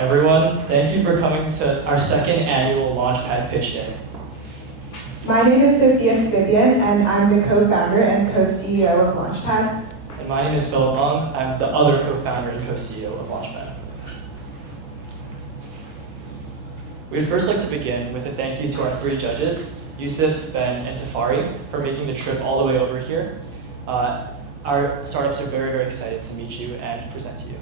Everyone, thank you for coming to our second annual Launchpad Pitch Day. My name is Sophia Vivian, and I'm the co-founder and co-CEO of Launchpad. And my name is Philip Ong. I'm the other co-founder and co-CEO of Launchpad. We'd first like to begin with a thank you to our three judges, Yusuf, Ben, and Tafari, for making the trip all the way over here. Our startups are very, very excited to meet you and present to you.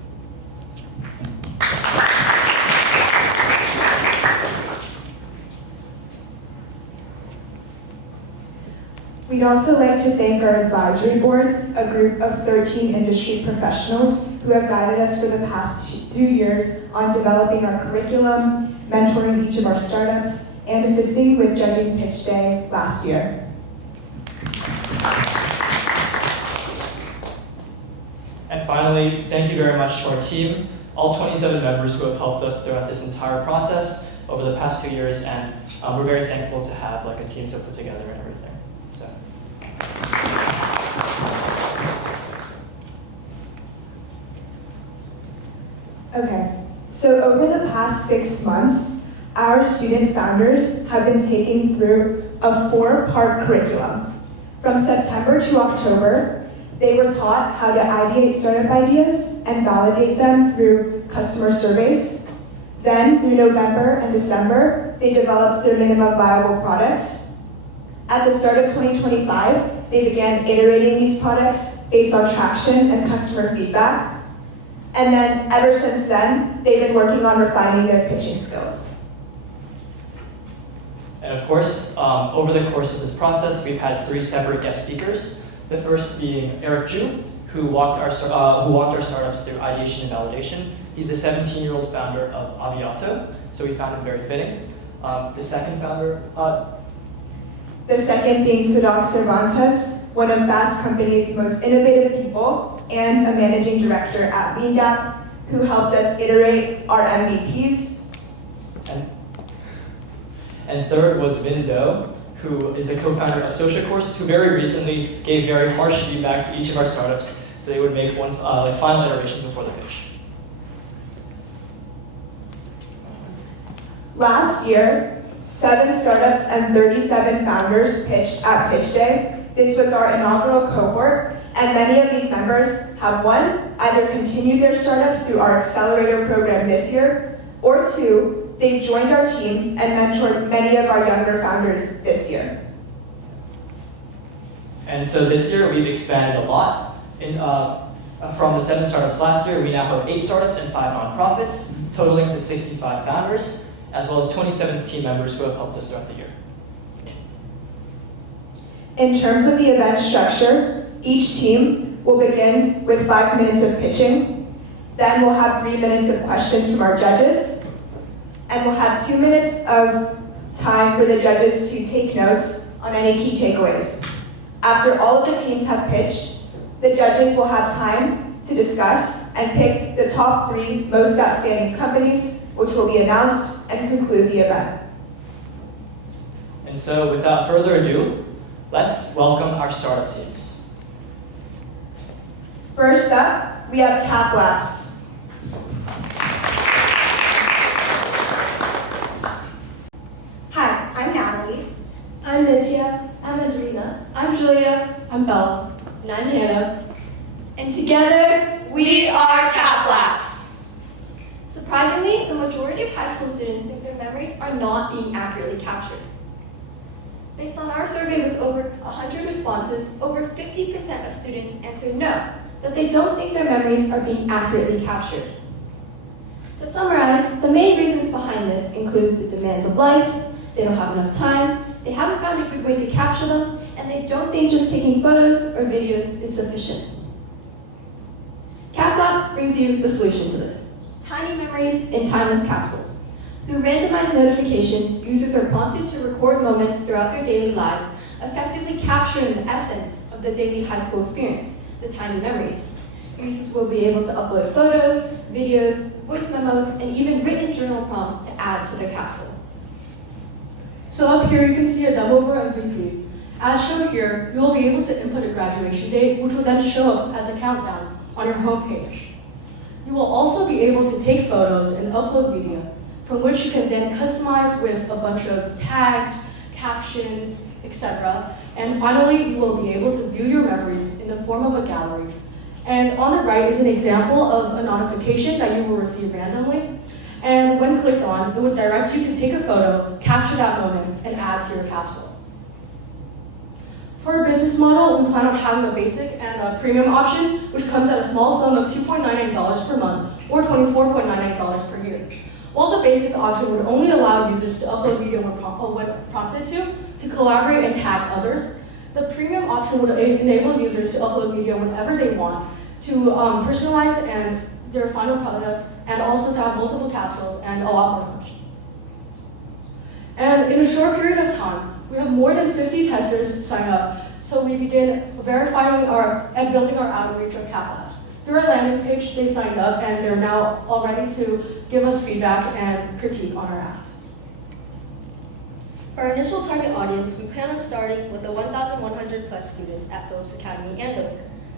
We'd also like to thank our advisory board, a group of 13 industry professionals who have guided us for the past 2 years on developing our curriculum, mentoring each of our startups, and assisting with judging Pitch Day last year. And finally, thank you very much to our team, all 27 members who have helped us throughout this entire process over the past 2 years, and we're very thankful to have a team so put together and everything. Okay, so over the past 6 months, our student founders have been taken through a 4-part curriculum. From September to October, they were taught how to ideate startup ideas and validate them through customer surveys. Then, through November and December, they developed their minimum viable products. At the start of 2025, they began iterating these products based on traction and customer feedback. And then, ever since then, they've been working on refining their pitching skills. And of course, over the course of this process, we've had 3 separate guest speakers. The first being Eric Ju, who walked our startups through ideation and validation. He's the 17-year-old founder of Aviato, so we found him very fitting. The second being Siddharth Cervantes, one of Fast Company's most innovative people and a managing director at LeanGap, who helped us iterate our MVPs. And third was Vin Do, who is the co-founder of SocialCourse, who very recently gave very harsh feedback to each of our startups, so they would make final iterations before the pitch. Last year, 7 startups and 37 founders pitched at Pitch Day. This was our inaugural cohort, and many of these members have, 1, either continued their startups through our accelerator program this year, or 2, they've joined our team and mentored many of our younger founders this year. And so this year we've expanded a lot. From the 7 startups last year, we now have 8 startups and 5 nonprofits, totaling to 65 founders, as well as 27 team members who have helped us throughout the year. In terms of the event structure, each team will begin with 5 minutes of pitching, then we'll have 3 minutes of questions from our judges, and we'll have 2 minutes of time for the judges to take notes on any key takeaways. After all of the teams have pitched, the judges will have time to discuss and pick the top 3 most outstanding companies, which will be announced and conclude the event. And so without further ado, let's welcome our startup teams. First up, we have Cap Labs. Hi, I'm Natalie. I'm Nitya. I'm Angelina. I'm Julia. I'm Bella. And I'm Hannah. And together, we are Cap Labs. Surprisingly, the majority of high school students think their memories are not being accurately captured. Based on our survey with over 100 responses, over 50% of students answered no, that they don't think their memories are being accurately captured. To summarize, the main reasons behind this include the demands of life, they don't have enough time, they haven't found a good way to capture them, and they don't think just taking photos or videos is sufficient. Cap Labs brings you the solution to this: tiny memories in timeless capsules. Through randomized notifications, users are prompted to record moments throughout their daily lives, effectively capturing the essence of the daily high school experience, the tiny memories. Users will be able to upload photos, videos, voice memos, and even written journal prompts to add to their capsule. So up here you can see a demo of our MVP. As shown here, you will be able to input a graduation date, which will then show up as a countdown on your homepage. You will also be able to take photos and upload video, from which you can then customize with a bunch of tags, captions, etc. And finally, you will be able to view your memories in the form of a gallery. And on the right is an example of a notification that you will receive randomly. And when clicked on, it would direct you to take a photo, capture that moment, and add to your capsule. For our business model, we plan on having a basic and a premium option, which comes at a small sum of $2.99 per month or $24.99 per year. While the basic option would only allow users to upload video when prompted to collaborate and tag others, the premium option would enable users to upload video whenever they want, to personalize and their final product, and also to have multiple capsules and a lot more functions. And in a short period of time, we have more than 50 testers sign up, so we begin verifying and building our outreach of Cap Labs. Through our landing page, they signed up, and they're now all ready to give us feedback and critique on our app. For our initial target audience, we plan on starting with the 1,100 plus students at Phillips Academy Andover,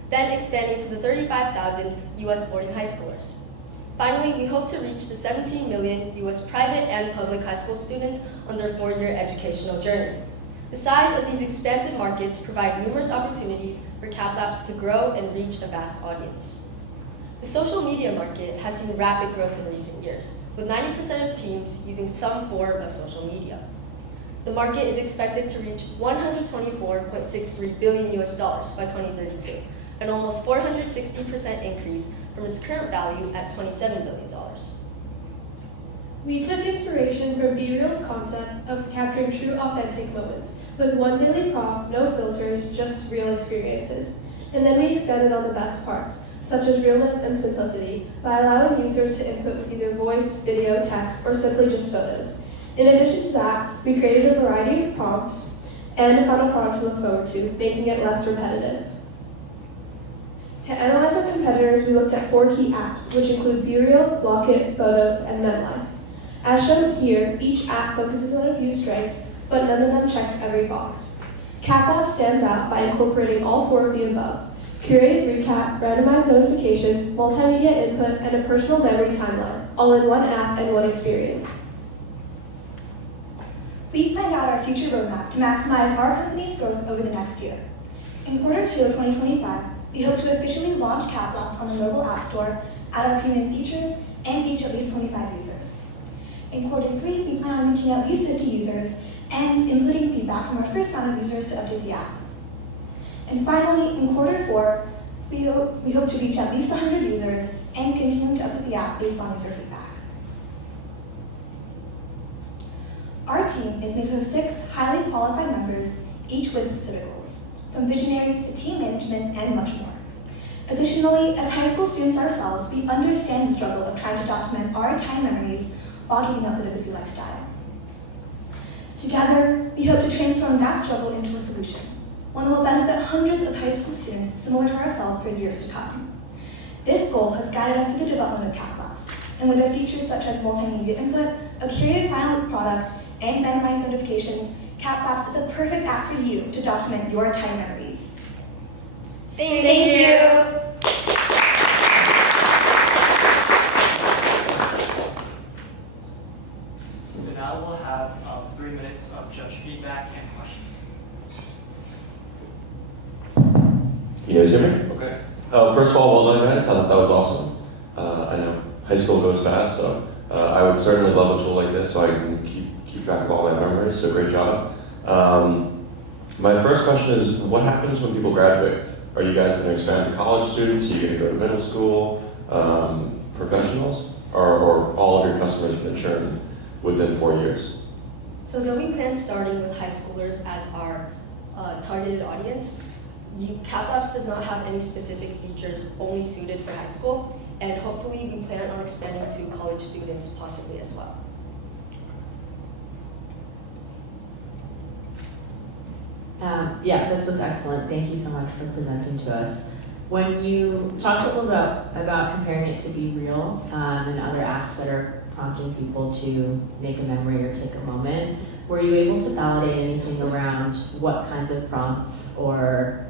then expanding to the 35,000 U.S. boarding high schoolers. Finally, we hope to reach the 17 million U.S. private and public high school students on their 4-year educational journey. The size of these expansive markets provide numerous opportunities for Cap Labs to grow and reach a vast audience. The social media market has seen rapid growth in recent years, with 90% of teens using some form of social media. The market is expected to reach $124.63 billion US by 2032, an almost 460% increase from its current value at $27 billion. We took inspiration from BeReal's concept of capturing true, authentic moments, with one daily prompt, no filters, just real experiences. And then we expanded on the best parts, such as realness and simplicity, by allowing users to input with either voice, video, text, or simply just photos. In addition to that, we created a variety of prompts and a final product to look forward to, making it less repetitive. To analyze our competitors, we looked at 4 key apps, which include BeReal, Blockit, Photo, and MemLife. As shown here, each app focuses on a few strengths, but none of them checks every box. Cap Labs stands out by incorporating all 4 of the above: curated recap, randomized notification, multimedia input, and a personal memory timeline, all in one app and one experience. We planned out our future roadmap to maximize our company's growth over the next year. In Q2 of 2025, we hope to officially launch Cap Labs on the mobile app store, add our premium features, and reach at least 25 users. In Q3, we plan on reaching at least 50 users and inputting feedback from our first round of users to update the app. And finally, in Q4, we hope to reach at least 100 users and continue to update the app based on user feedback. Our team is made up of 6 highly qualified members, each with specific goals, from visionaries to team management and much more. Additionally, as high school students ourselves, we understand the struggle of trying to document our time memories while keeping up with a busy lifestyle. Together, we hope to transform that struggle into a solution, one that will benefit hundreds of high school students similar to ourselves for years to come. This goal has guided us through the development of Cap Labs, and with our features such as multimedia input, a curated final product, and memorized notifications, Cap Labs is a perfect app for you to document your time memories. Thank you. So now we'll have 3 minutes of judge feedback and questions. Can you guys hear me? Okay. First of all, well done, guys. I thought that was awesome. I know high school goes fast, so I would certainly love a tool like this so I can keep track of all my memories, so great job. My first question is, what happens when people graduate? Are you guys going to expand to college students? Are you going to go to middle school, professionals, or all of your customers going to churn within 4 years? So though we plan starting with high schoolers as our targeted audience, Cap Labs does not have any specific features only suited for high school, and hopefully we plan on expanding to college students possibly as well. Yeah, this was excellent. Thank you so much for presenting to us. When you talked a little bit about comparing it to BeReal and other apps that are prompting people to make a memory or take a moment, were you able to validate anything around what kinds of prompts or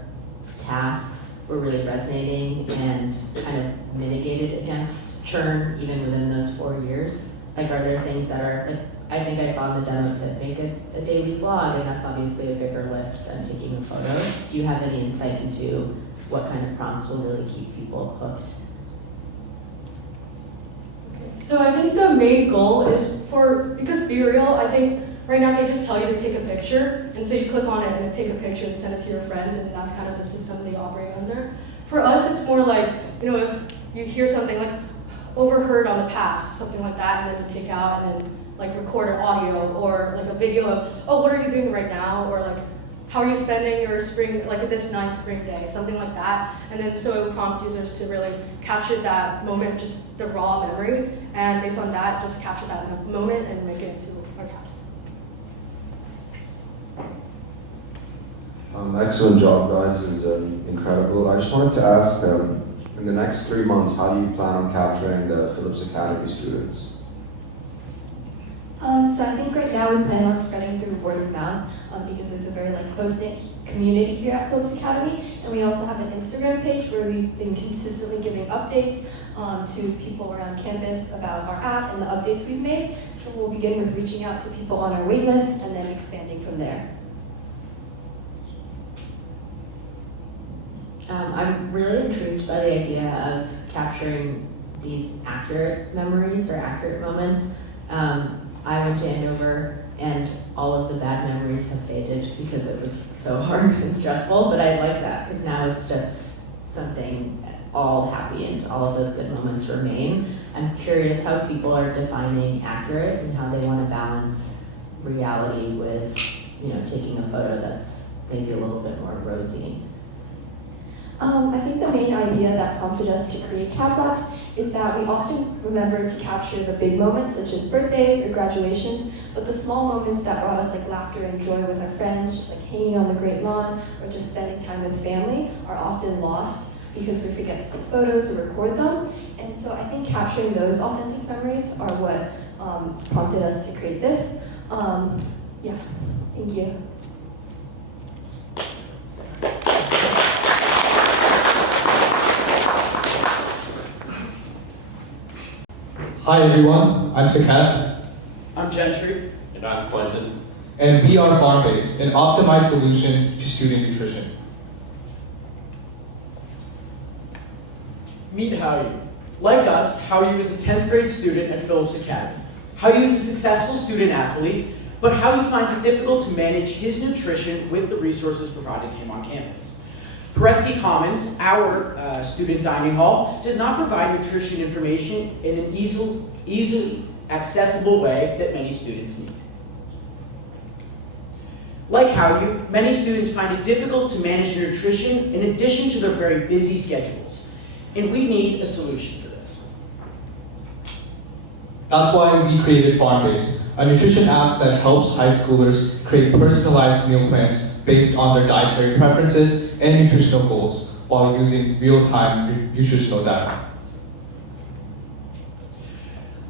tasks were really resonating and kind of mitigated against churn even within those 4 years? Like, are there things that are, like, I think I saw in the demo it said make a daily vlog, and that's obviously a bigger lift than taking a photo. Do you have any insight into what kind of prompts will really keep people hooked? So I think the main goal is because Be Real, I think right now they just tell you to take a picture, and so you click on it and then take a picture and send it to your friends, and that's kind of the system they operate under. For us, it's more like, if you hear something like overheard on the past, something like that, and then you take out and then like record an audio or like a video of, oh, what are you doing right now? Or like, how are you spending your spring, like this nice spring day, something like that. And then so it would prompt users to really capture that moment, just the raw memory, and based on that, just capture that moment and make it into our caption. Excellent job, guys. This is incredible. I just wanted to ask, in the next 3 months, how do you plan on capturing the Phillips Academy students? So I think right now we plan on spreading through word of mouth because there's a very close-knit community here at Phillips Academy, and we also have an Instagram page where we've been consistently giving updates to people around campus about our app and the updates we've made. So we'll begin with reaching out to people on our wait list and then expanding from there. I'm really intrigued by the idea of capturing these accurate memories or accurate moments. I went to Andover and all of the bad memories have faded because it was so hard and stressful, but I like that because now it's just something all happy and all of those good moments remain. I'm curious how people are defining accurate and how they want to balance reality with, taking a photo that's maybe a little bit more rosy. I think the main idea that prompted us to create Cap Labs is that we often remember to capture the big moments, such as birthdays or graduations, but the small moments that brought us laughter and joy with our friends, just hanging on the great lawn or just spending time with family, are often lost because we forget to take photos or record them. And so I think capturing those authentic memories are what prompted us to create this. Yeah, thank you. Hi everyone, I'm Sakat. I'm Gentry. And I'm Clinton. And we are Farmbase, an optimized solution to student nutrition. Meet Hao-Yu. Like us, Hao-Yu is a 10th grade student at Phillips Academy. Hao-Yu is a successful student athlete, but Hao-Yu finds it difficult to manage his nutrition with the resources provided to him on campus. Peresky Commons, our student dining hall, does not provide nutrition information in an easily accessible way that many students need. Like Hao-Yu, many students find it difficult to manage their nutrition in addition to their very busy schedules, and we need a solution for this. That's why we created Farmbase, a nutrition app that helps high schoolers create personalized meal plans based on their dietary preferences and nutritional goals while using real-time nutritional data.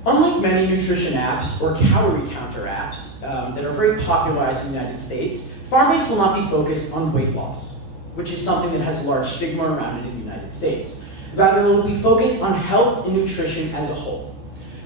Unlike many nutrition apps or calorie counter apps that are very popularized in the United States, Farmbase will not be focused on weight loss, which is something that has a large stigma around it in the United States. Rather, it will be focused on health and nutrition as a whole.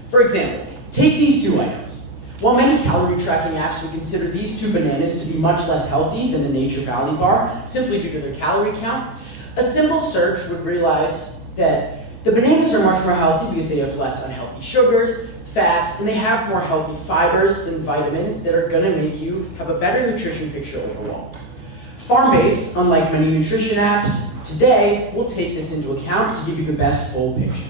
For example, take these two items. While many calorie tracking apps would consider these two bananas to be much less healthy than the Nature Valley bar, simply due to their calorie count, a simple search would realize that the bananas are much more healthy because they have less unhealthy sugars, fats, and they have more healthy fibers and vitamins that are gonna make you have a better nutrition picture overall. Farmbase, unlike many nutrition apps today, will take this into account to give you the best full picture.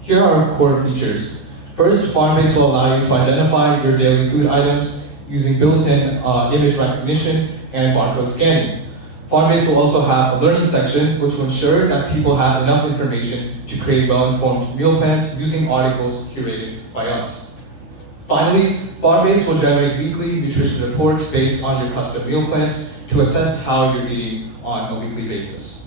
Here are our core features. First, Farmbase will allow you to identify your daily food items using built-in image recognition and barcode scanning. Farmbase will also have a learning section which will ensure that people have enough information to create well-informed meal plans using articles curated by us. Finally, Farmbase will generate weekly nutrition reports based on your custom meal plans to assess how you're eating on a weekly basis.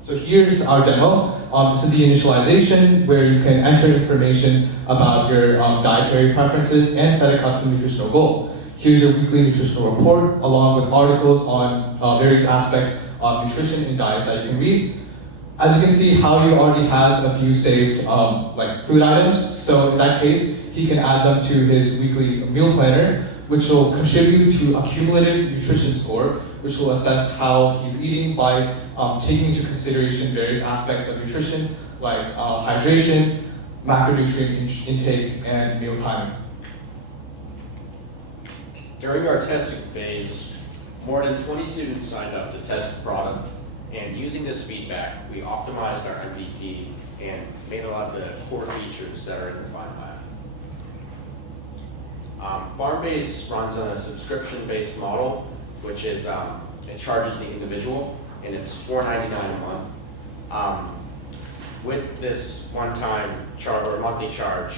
So here's our demo. This is the initialization where you can enter information about your dietary preferences and set a custom nutritional goal. Here's your weekly nutritional report along with articles on various aspects of nutrition and diet that you can read. As you can see, Howie already has a few saved like food items. So in that case, he can add them to his weekly meal planner, which will contribute to a cumulative nutrition score, which will assess how he's eating by taking into consideration various aspects of nutrition, like hydration, macronutrient intake, and meal timing. During our testing phase, more than 20 students signed up to test the product, and using this feedback, we optimized our MVP and made a lot of the core features that are in the final app. Farmbase runs on a subscription-based model, which is it charges the individual, and it's $4.99 a month. With this one-time charge or monthly charge,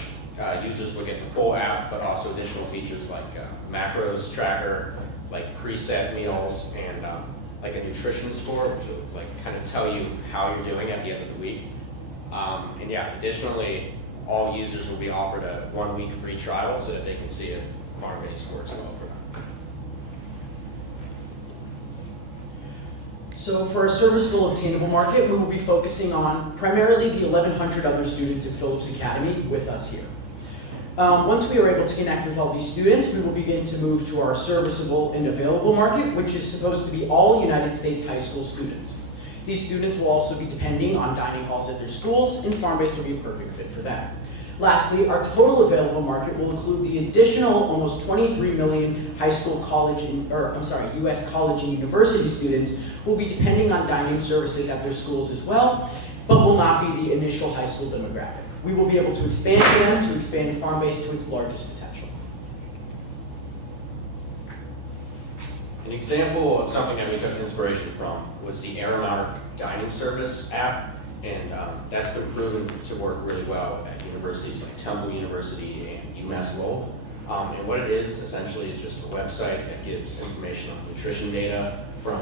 users will get the full app, but also additional features like macros tracker, like preset meals, and like a nutrition score, which will like kind of tell you how you're doing at the end of the week. And yeah, additionally, all users will be offered a 1-week free trial so that they can see if Farmbase works well for them. So for our serviceable attainable market, we will be focusing on primarily the 1,100 other students at Phillips Academy with us here. Once we are able to connect with all these students, we will begin to move to our serviceable and available market, which is supposed to be all United States high school students. These students will also be depending on dining halls at their schools, and Farmbase will be a perfect fit for that. Lastly, our total available market will include the additional almost 23 million high school, U.S. college and university students who will be depending on dining services at their schools as well, but will not be the initial high school demographic. We will be able to expand them to expand Farmbase to its largest potential. An example of something that we took inspiration from was the aeronautic dining service app, and that's been proven to work really well at universities like Temple University and UMass Lowell. And what it is essentially is just a website that gives information on nutrition data from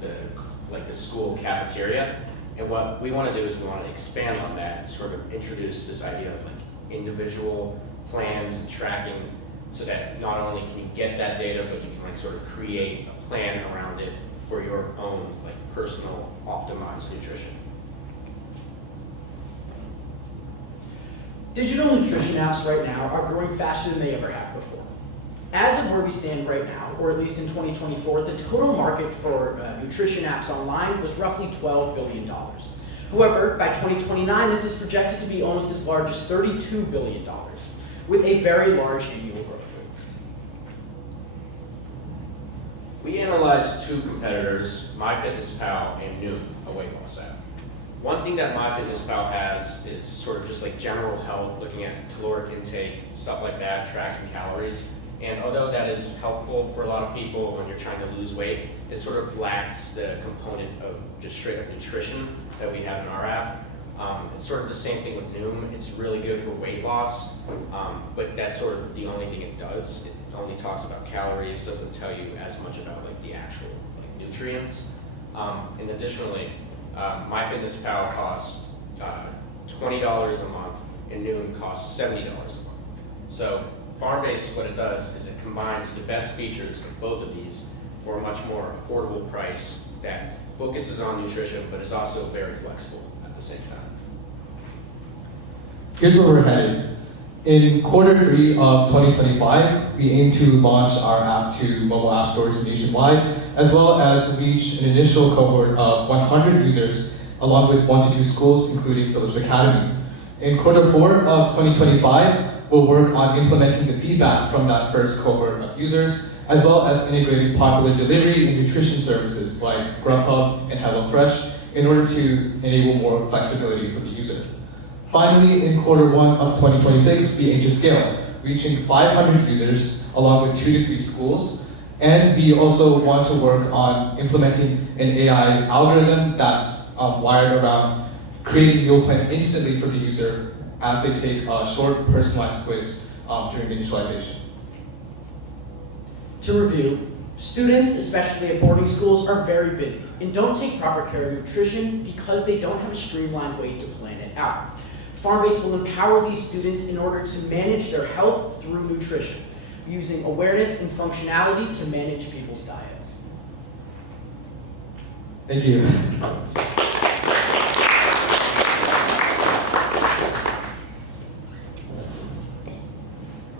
the school cafeteria. And what we want to do is we want to expand on that and sort of introduce this idea of like individual plans and tracking, so that not only can you get that data, but you can like sort of create a plan around it for your own like personal optimized nutrition. Digital nutrition apps right now are growing faster than they ever have before. As of where we stand right now, or at least in 2024, the total market for nutrition apps online was roughly $12 billion. However, by 2029, this is projected to be almost as large as $32 billion, with a very large annual growth rate. We analyzed 2 competitors, MyFitnessPal and Noom, a weight loss app. One thing that MyFitnessPal has is sort of just like general health, looking at caloric intake, stuff like that, tracking calories. And although that is helpful for a lot of people when you're trying to lose weight, it sort of lacks the component of just straight up nutrition that we have in our app. It's sort of the same thing with Noom. It's really good for weight loss, but that's sort of the only thing it does. It only talks about calories, doesn't tell you as much about like the actual like nutrients. And additionally, MyFitnessPal costs $20 a month, and Noom costs $70 a month. So Farmbase, what it does is it combines the best features of both of these for a much more affordable price that focuses on nutrition, but is also very flexible at the same time. Here's where we're headed. In Q3 of 2025, we aim to launch our app to mobile app stores nationwide, as well as reach an initial cohort of 100 users, along with 1 to 2 schools, including Phillips Academy. In Q4 of 2025, we'll work on implementing the feedback from that first cohort of users, as well as integrating popular delivery and nutrition services like Grubhub and HelloFresh in order to enable more flexibility for the user. Finally, in Q1 of 2026, we aim to scale, reaching 500 users along with 2 to 3 schools. And we also want to work on implementing an AI algorithm that's wired around creating meal plans instantly for the user as they take a short personalized quiz during initialization. To review, students, especially at boarding schools, are very busy and don't take proper care of nutrition because they don't have a streamlined way to plan it out. Farmbase will empower these students in order to manage their health through nutrition, using awareness and functionality to manage people's diets. Thank you.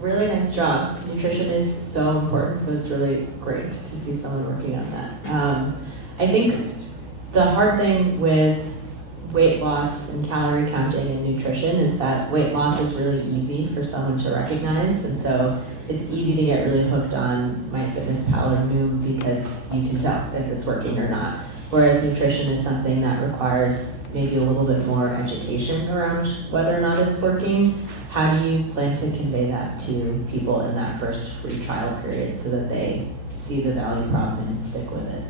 really nice job. Nutrition is so important, so it's really great to see someone working on that. I think the hard thing with weight loss and calorie counting and nutrition is that weight loss is really easy for someone to recognize, and so it's easy to get really hooked on MyFitnessPal or Noom because you can tell if it's working or not. Whereas nutrition is something that requires maybe a little bit more education around whether or not it's working. How do you plan to convey that to people in that first free trial period so that they see the value prop and stick with it?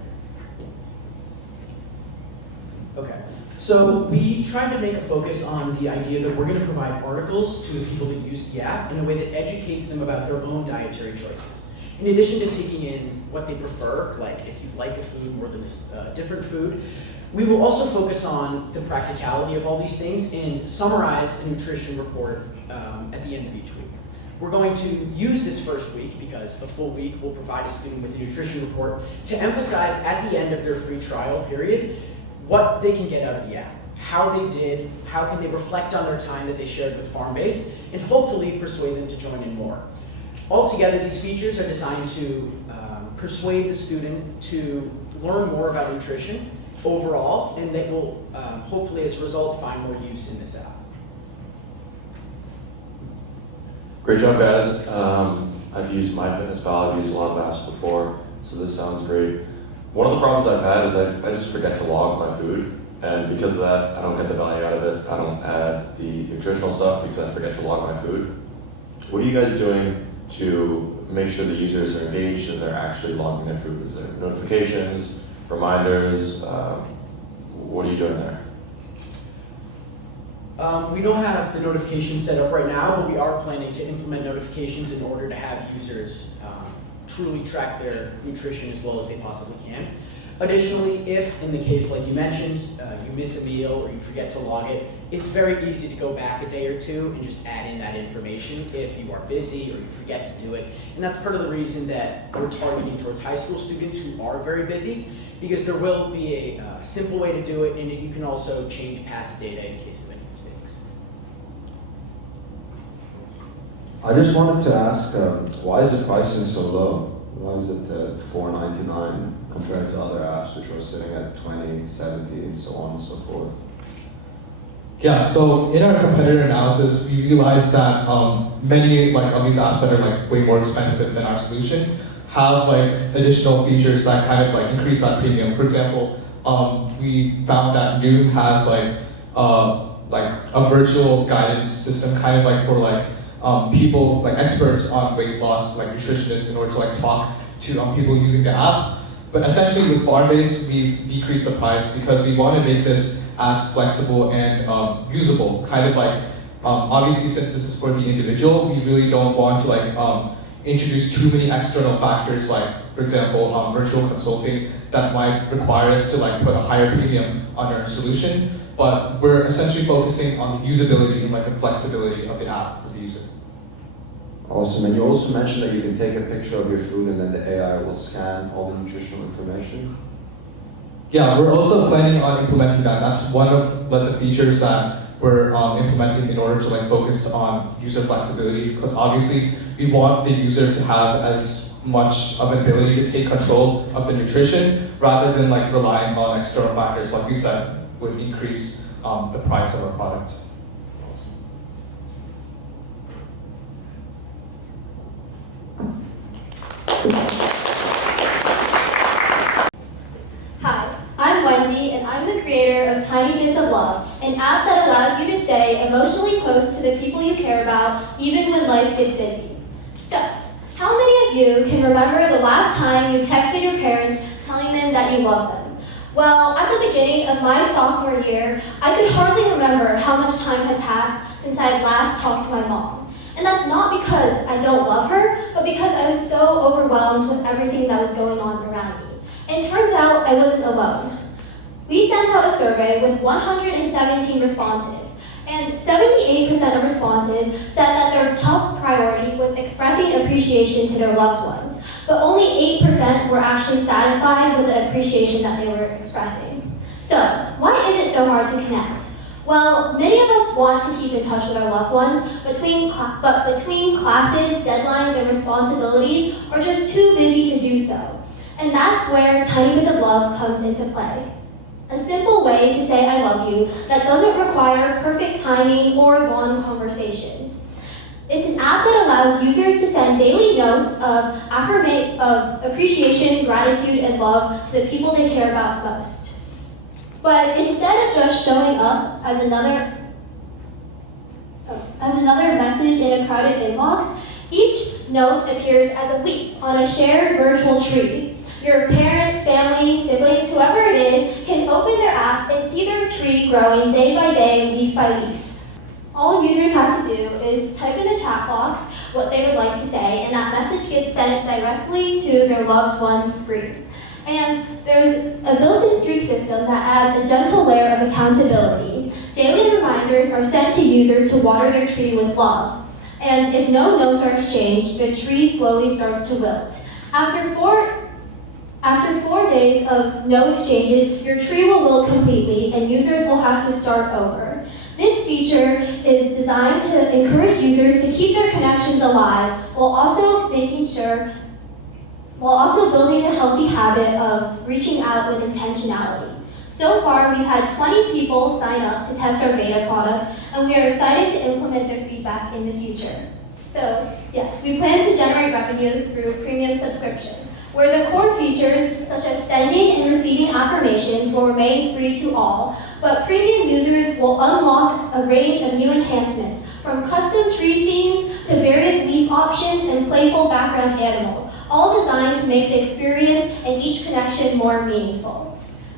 Okay. So we tried to make a focus on the idea that we're going to provide articles to the people that use the app in a way that educates them about their own dietary choices. In addition to taking in what they prefer, like if you like a food more than a different food, we will also focus on the practicality of all these things and summarize a nutrition report at the end of each week. We're going to use this first week, because the full week will provide a student with a nutrition report, to emphasize at the end of their free trial period what they can get out of the app, how they did, how can they reflect on their time that they shared with Farmbase, and hopefully persuade them to join in more. Altogether, these features are designed to persuade the student to learn more about nutrition overall, and they will hopefully, as a result, find more use in this app. Great job, guys. I've used MyFitnessPal, I've used a lot of apps before, so this sounds great. One of the problems I've had is I just forget to log my food, and because of that, I don't get the value out of it. I don't add the nutritional stuff because I forget to log my food. What are you guys doing to make sure the users are engaged and they're actually logging their food? Is there notifications, reminders? What are you doing there? We don't have the notifications set up right now, but we are planning to implement notifications in order to have users truly track their nutrition as well as they possibly can. Additionally, if, in the case like you mentioned, you miss a meal or you forget to log it, it's very easy to go back a day or two and just add in that information if you are busy or you forget to do it. And that's part of the reason that we're targeting towards high school students who are very busy, because there will be a simple way to do it, and you can also change past data in case of any mistakes. I just wanted to ask, why is the pricing so low? Why is it $4.99 compared to other apps which are sitting at $20, $70, and so on and so forth? Yeah, so in our competitor analysis, we realized that many of these apps that are way more expensive than our solution have additional features that kind of increase that premium. For example, we found that Noom has a virtual guidance system, kind of for people, experts on weight loss, nutritionists, in order to talk to people using the app. But essentially with Farmbase, we've decreased the price because we want to make this as flexible and usable. Kind of obviously, since this is for the individual, we really don't want to introduce too many external factors, for example, virtual consulting that might require us to put a higher premium on our solution. But we're essentially focusing on the usability and the flexibility of the app for the user. Awesome. And you also mentioned that you can take a picture of your food and then the AI will scan all the nutritional information. Yeah, we're also planning on implementing that. That's one of the features that we're implementing in order to focus on user flexibility, because obviously we want the user to have as much of an ability to take control of the nutrition rather than relying on external factors, like we said, would increase the price of our product. Hi, I'm Wendy, and I'm the creator of Tiny Bits of Love, an app that allows you to stay emotionally close to the people you care about, even when life gets busy. So, how many of you can remember the last time you texted your parents telling them that you love them? Well, at the beginning of my sophomore year, I could hardly remember how much time had passed since I had last talked to my mom. And that's not because I don't love her, but because I was so overwhelmed with everything that was going on around me. And it turns out I wasn't alone. We sent out a survey with 117 responses, and 78% of responses said that their top priority was expressing appreciation to their loved ones, but only 8% were actually satisfied with the appreciation that they were expressing. So, why is it so hard to connect? Well, many of us want to keep in touch with our loved ones, but between classes, deadlines, and responsibilities, are just too busy to do so. And that's where Tiny Bits of Love comes into play. A simple way to say I love you that doesn't require perfect timing or long conversations. It's an app that allows users to send daily notes of appreciation, gratitude, and love to the people they care about most. But instead of just showing up as another message in a crowded inbox, each note appears as a leaf on a shared virtual tree. Your parents, family, siblings, whoever it is, can open their app and see their tree growing day by day, leaf by leaf. All users have to do is type in the chat box what they would like to say, and that message gets sent directly to their loved one's screen. And there's a built-in streak system that adds a gentle layer of accountability. Daily reminders are sent to users to water their tree with love. And if no notes are exchanged, the tree slowly starts to wilt. After four days of no exchanges, your tree will wilt completely and users will have to start over. This feature is designed to encourage users to keep their connections alive while also building a healthy habit of reaching out with intentionality. So far, we've had 20 people sign up to test our beta product, and we are excited to implement their feedback in the future. So, yes, we plan to generate revenue through premium subscriptions, where the core features, such as sending and receiving affirmations, will remain free to all, but premium users will unlock a range of new enhancements, from custom tree themes to various leaf options and playful background animals, all designed to make the experience and each connection more meaningful.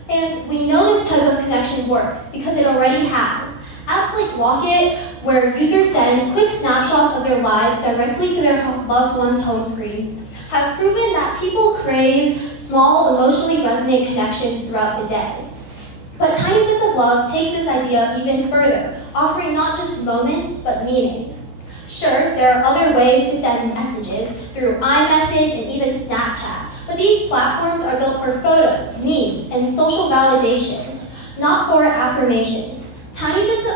And we know this type of connection works because it already has. Apps like Locket, where users send quick snapshots of their lives directly to their loved ones' home screens, have proven that people crave small, emotionally resonant connections throughout the day. But Tiny Bits of Love take this idea even further, offering not just moments, but meaning. Sure, there are other ways to send messages through iMessage and even Snapchat, but these platforms are built for photos, memes, and social validation, not for affirmations.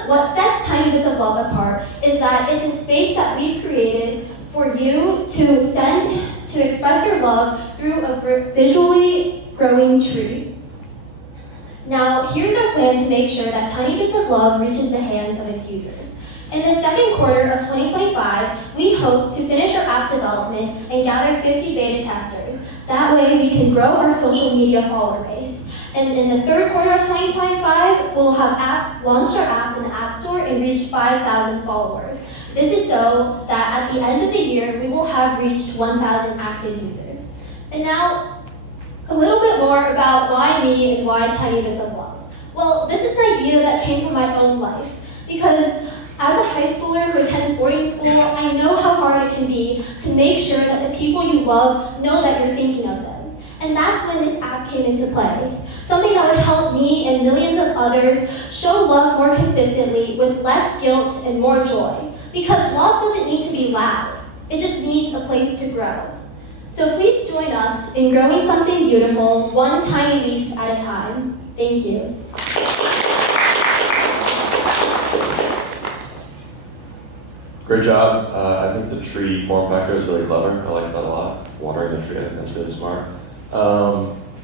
What sets Tiny Bits of Love apart is that it's a space that we've created for you to express your love through a visually growing tree. Now, here's our plan to make sure that Tiny Bits of Love reaches the hands of its users. In the second quarter of 2025, we hope to finish our app development and gather 50 beta testers. That way we can grow our social media follower base. And in the third quarter of 2025, we'll have launched our app in the App Store and reached 5,000 followers. This is so that at the end of the year, we will have reached 1,000 active users. And now, a little bit more about why me and why Tiny Bits of Love. Well, this is an idea that came from my own life, because as a high schooler who attends boarding school, I know how hard it can be to make sure that the people you love know that you're thinking of them. And that's when this app came into play. Something that would help me and millions of others show love more consistently with less guilt and more joy. Because love doesn't need to be loud. It just needs a place to grow. So please join us in growing something beautiful, one tiny leaf at a time. Thank you. Great job. I think the tree form factor is really clever. I like that a lot. Watering the tree, I think that's really smart.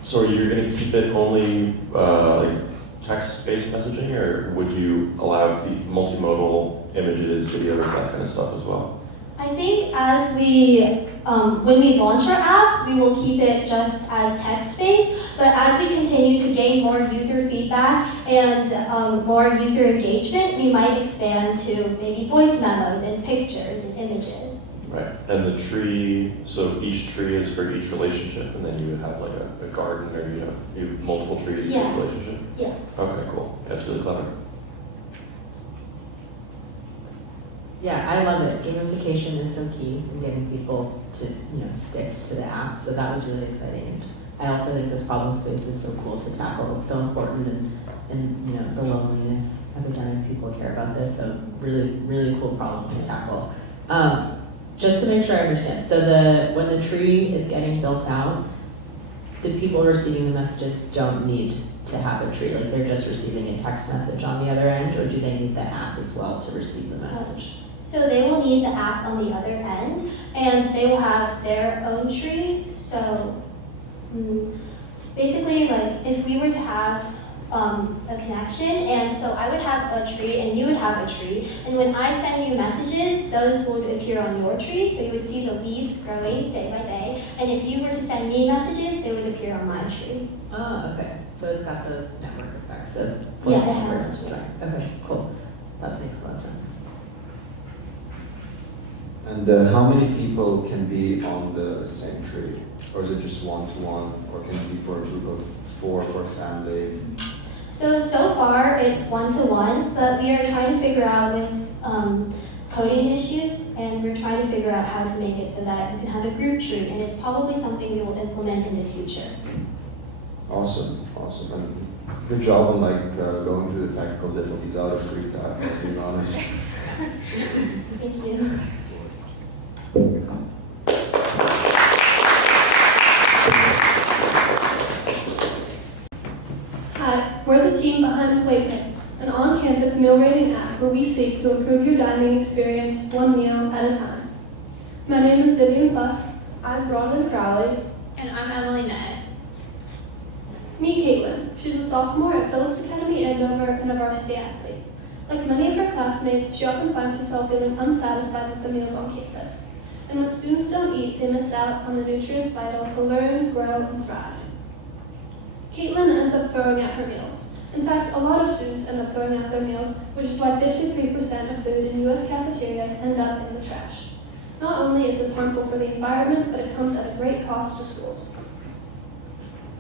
So you're going to keep it only like text-based messaging, or would you allow the multimodal images, videos, that kind of stuff as well? I think as when we launch our app, we will keep it just as text-based, but as we continue to gain more user feedback and more user engagement, we might expand to maybe voice memos and pictures and images. Right, and the tree, so each tree is for each relationship, and then you would have like a garden, or you have multiple trees in each relationship? Yeah. Okay, cool. That's really clever. Yeah, I love it. Gamification is so key in getting people to, stick to the app. So that was really exciting. I also think this problem space is so cool to tackle. It's so important, and the loneliness epidemic, people care about this. So really, really cool problem to tackle. Just to make sure I understand. So when the tree is getting built out, the people receiving the messages don't need to have a tree? Like they're just receiving a text message on the other end, or do they need the app as well to receive the message? So they will need the app on the other end, and they will have their own tree. So basically, like if we were to have a connection, and so I would have a tree and you would have a tree, and when I send you messages, those would appear on your tree, so you would see the leaves growing day by day, and if you were to send me messages, they would appear on my tree. Oh, okay. So it's got those network effects of Yeah, it forcing has. person to join. Okay, cool. That makes a lot of sense. And how many people can be on the same tree? Or is it just one-to-one? Or can it be for a group of 4 for a family? So far it's 1-to-1, but we are trying to figure out with coding issues, and we're trying to figure out how to make it so that you can have a group tree, and it's probably something we will implement in the future. Awesome, awesome. And good job on like going through the technical difficulties. I would have freaked out, to be honest. Thank you. Hi, we're the team behind Culminates, an on-campus meal rating app where we seek to improve your dining experience one meal at a time. My name is Vivian Pluff. I'm Bronwyn Crowley. And I'm Emily Nay. Meet Caitlin. She's a sophomore at Phillips Academy Andover and a varsity athlete. Like many of her classmates, she often finds herself feeling unsatisfied with the meals on campus. And when students don't eat, they miss out on the nutrients vital to learn, grow, and thrive. Caitlin ends up throwing out her meals. In fact, a lot of students end up throwing out their meals, which is why 53% of food in U.S. cafeterias end up in the trash. Not only is this harmful for the environment, but it comes at a great cost to schools.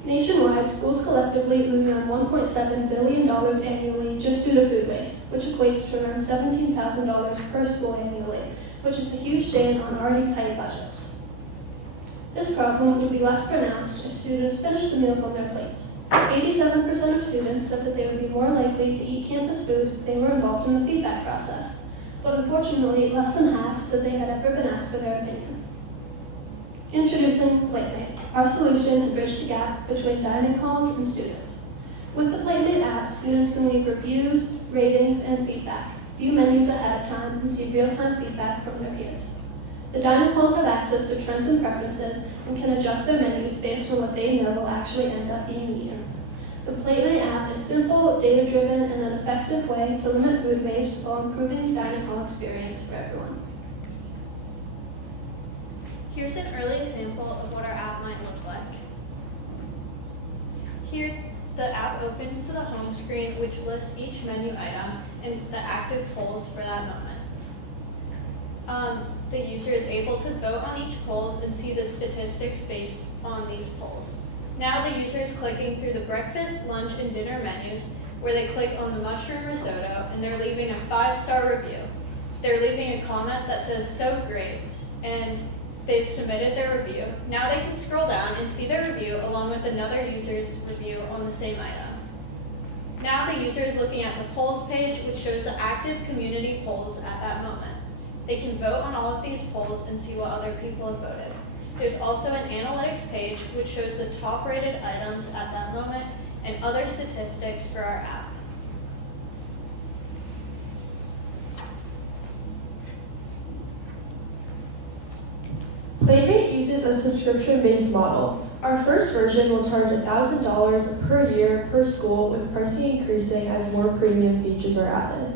Nationwide, schools collectively lose around $1.7 billion annually just due to food waste, which equates to around $17,000 per school annually, which is a huge strain on already tight budgets. This problem would be less pronounced if students finished the meals on their plates. 87% of students said that they would be more likely to eat campus food if they were involved in the feedback process, but unfortunately, less than half said they had ever been asked for their opinion. Introducing Platemate, our solution to bridge the gap between dining halls and students. With the Platemate app, students can leave reviews, ratings, and feedback, view menus ahead of time, and see real-time feedback from their peers. The dining halls have access to trends and preferences and can adjust their menus based on what they know will actually end up being eaten. The Platemate app is simple, data-driven, and an effective way to limit food waste while improving the dining hall experience for everyone. Here's an early example of what our app might look like. Here, the app opens to the home screen, which lists each menu item and the active polls for that moment. The user is able to vote on each polls and see the statistics based on these polls. Now the user is clicking through the breakfast, lunch, and dinner menus, where they click on the mushroom risotto and they're leaving a 5-star review. They're leaving a comment that says, "So great," and they've submitted their review. Now they can scroll down and see their review along with another user's review on the same item. Now the user is looking at the polls page, which shows the active community polls at that moment. They can vote on all of these polls and see what other people have voted. There's also an analytics page, which shows the top rated items at that moment and other statistics for our app. Playmate uses a subscription-based model. Our first version will charge $1,000 per year per school, with pricing increasing as more premium features are added.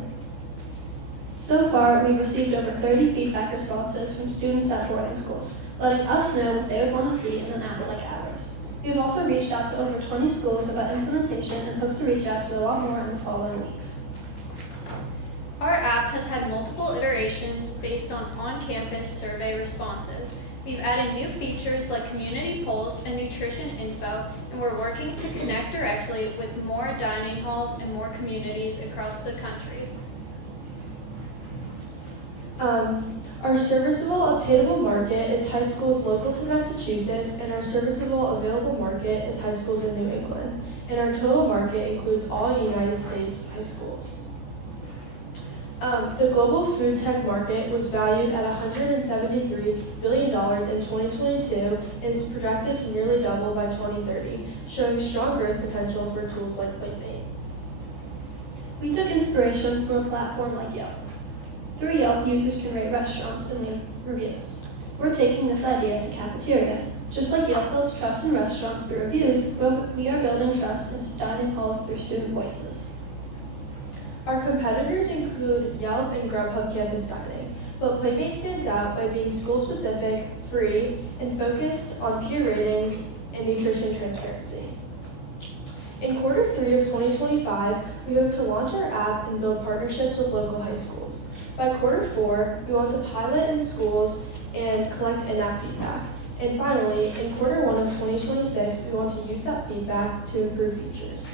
So far, we've received over 30 feedback responses from students at boarding schools, letting us know what they would want to see in an app like ours. We've also reached out to over 20 schools about implementation and hope to reach out to a lot more in the following weeks. Our app has had multiple iterations based on on-campus survey responses. We've added new features like community polls and nutrition info, and we're working to connect directly with more dining halls and more communities across the country. Our serviceable obtainable market is high schools local to Massachusetts, and our serviceable available market is high schools in New England. And our total market includes all United States high schools. The global food tech market was valued at $173 billion in 2022 and is projected to nearly double by 2030, showing strong growth potential for tools like PlateMate. We took inspiration from a platform like Yelp. Through Yelp, users can rate restaurants and leave reviews. We're taking this idea to cafeterias. Just like Yelp builds trust in restaurants through reviews, we are building trust into dining halls through student voices. Our competitors include Yelp and Grubhub Campus Dining, but PlayMate stands out by being school-specific, free, and focused on peer ratings and nutrition transparency. In quarter 3 of 2025, we hope to launch our app and build partnerships with local high schools. By quarter 4, we want to pilot in schools and collect in-app feedback. And finally, in quarter 1 of 2026, we want to use that feedback to improve features.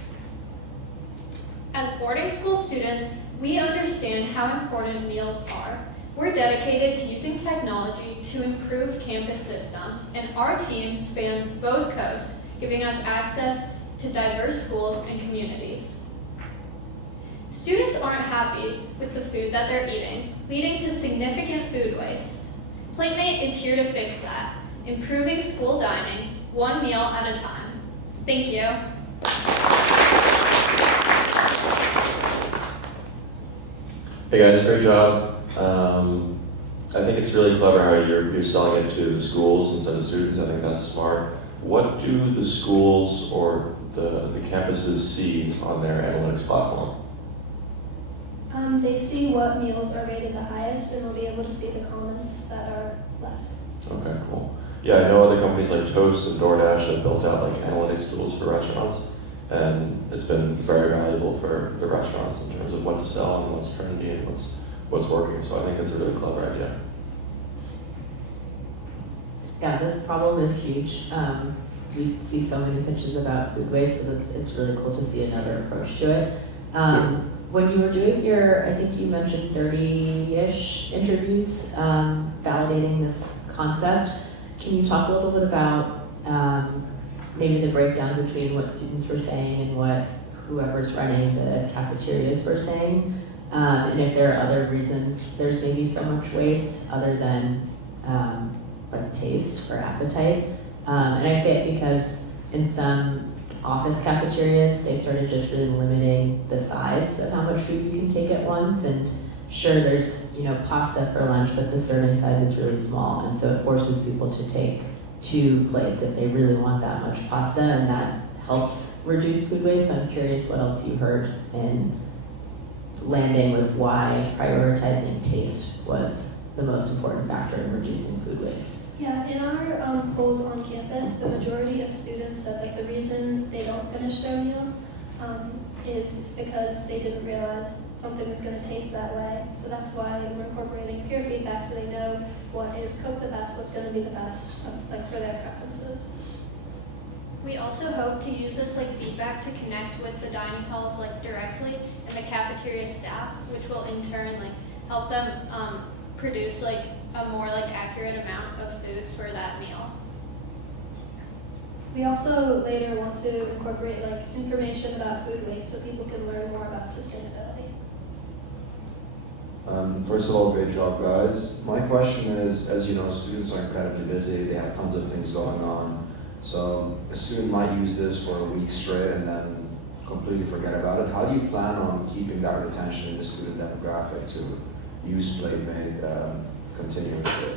As boarding school students, we understand how important meals are. We're dedicated to using technology to improve campus systems, and our team spans both coasts, giving us access to diverse schools and communities. Students aren't happy with the food that they're eating, leading to significant food waste. PlateMate is here to fix that, improving school dining, one meal at a time. Thank you. Hey guys, great job. I think it's really clever how you're selling it to the schools instead of students. I think that's smart. What do the schools or the campuses see on their analytics platform? They see what meals are rated the highest, and they'll be able to see the comments that are left. Okay, cool. Yeah, I know other companies like Toast and DoorDash have built out like analytics tools for restaurants, and it's been very valuable for the restaurants in terms of what to sell and what's trendy and what's working. So I think it's a really clever idea. Yeah, this problem is huge. We see so many pitches about food waste, so it's really cool to see another approach to it. When you were doing your, I think you mentioned 30-ish interviews validating this concept, can you talk a little bit about maybe the breakdown between what students were saying and what whoever's running the cafeterias were saying? And if there are other reasons there's maybe so much waste other than like taste or appetite. And I say it because in some office cafeterias, they started just really limiting the size of how much food you can take at once. And sure, there's pasta for lunch, but the serving size is really small. And so it forces people to take 2 plates if they really want that much pasta, and that helps reduce food waste. So I'm curious what else you heard in landing with why prioritizing taste was the most important factor in reducing food waste. Yeah, in our polls on campus, the majority of students said like the reason they don't finish their meals is because they didn't realize something was going to taste that way. So that's why we're incorporating peer feedback so they know what is cooked the best, what's going to be the best for their preferences. We also hope to use this feedback to connect with the dining halls directly and the cafeteria staff, which will in turn help them produce a more accurate amount of food for that meal. We also later want to incorporate information about food waste so people can learn more about sustainability. First of all, great job, guys. My question is, as you know, students are incredibly busy. They have tons of things going on. So a student might use this for a week straight and then completely forget about it. How do you plan on keeping that retention in the student demographic to use PlateMate continuously?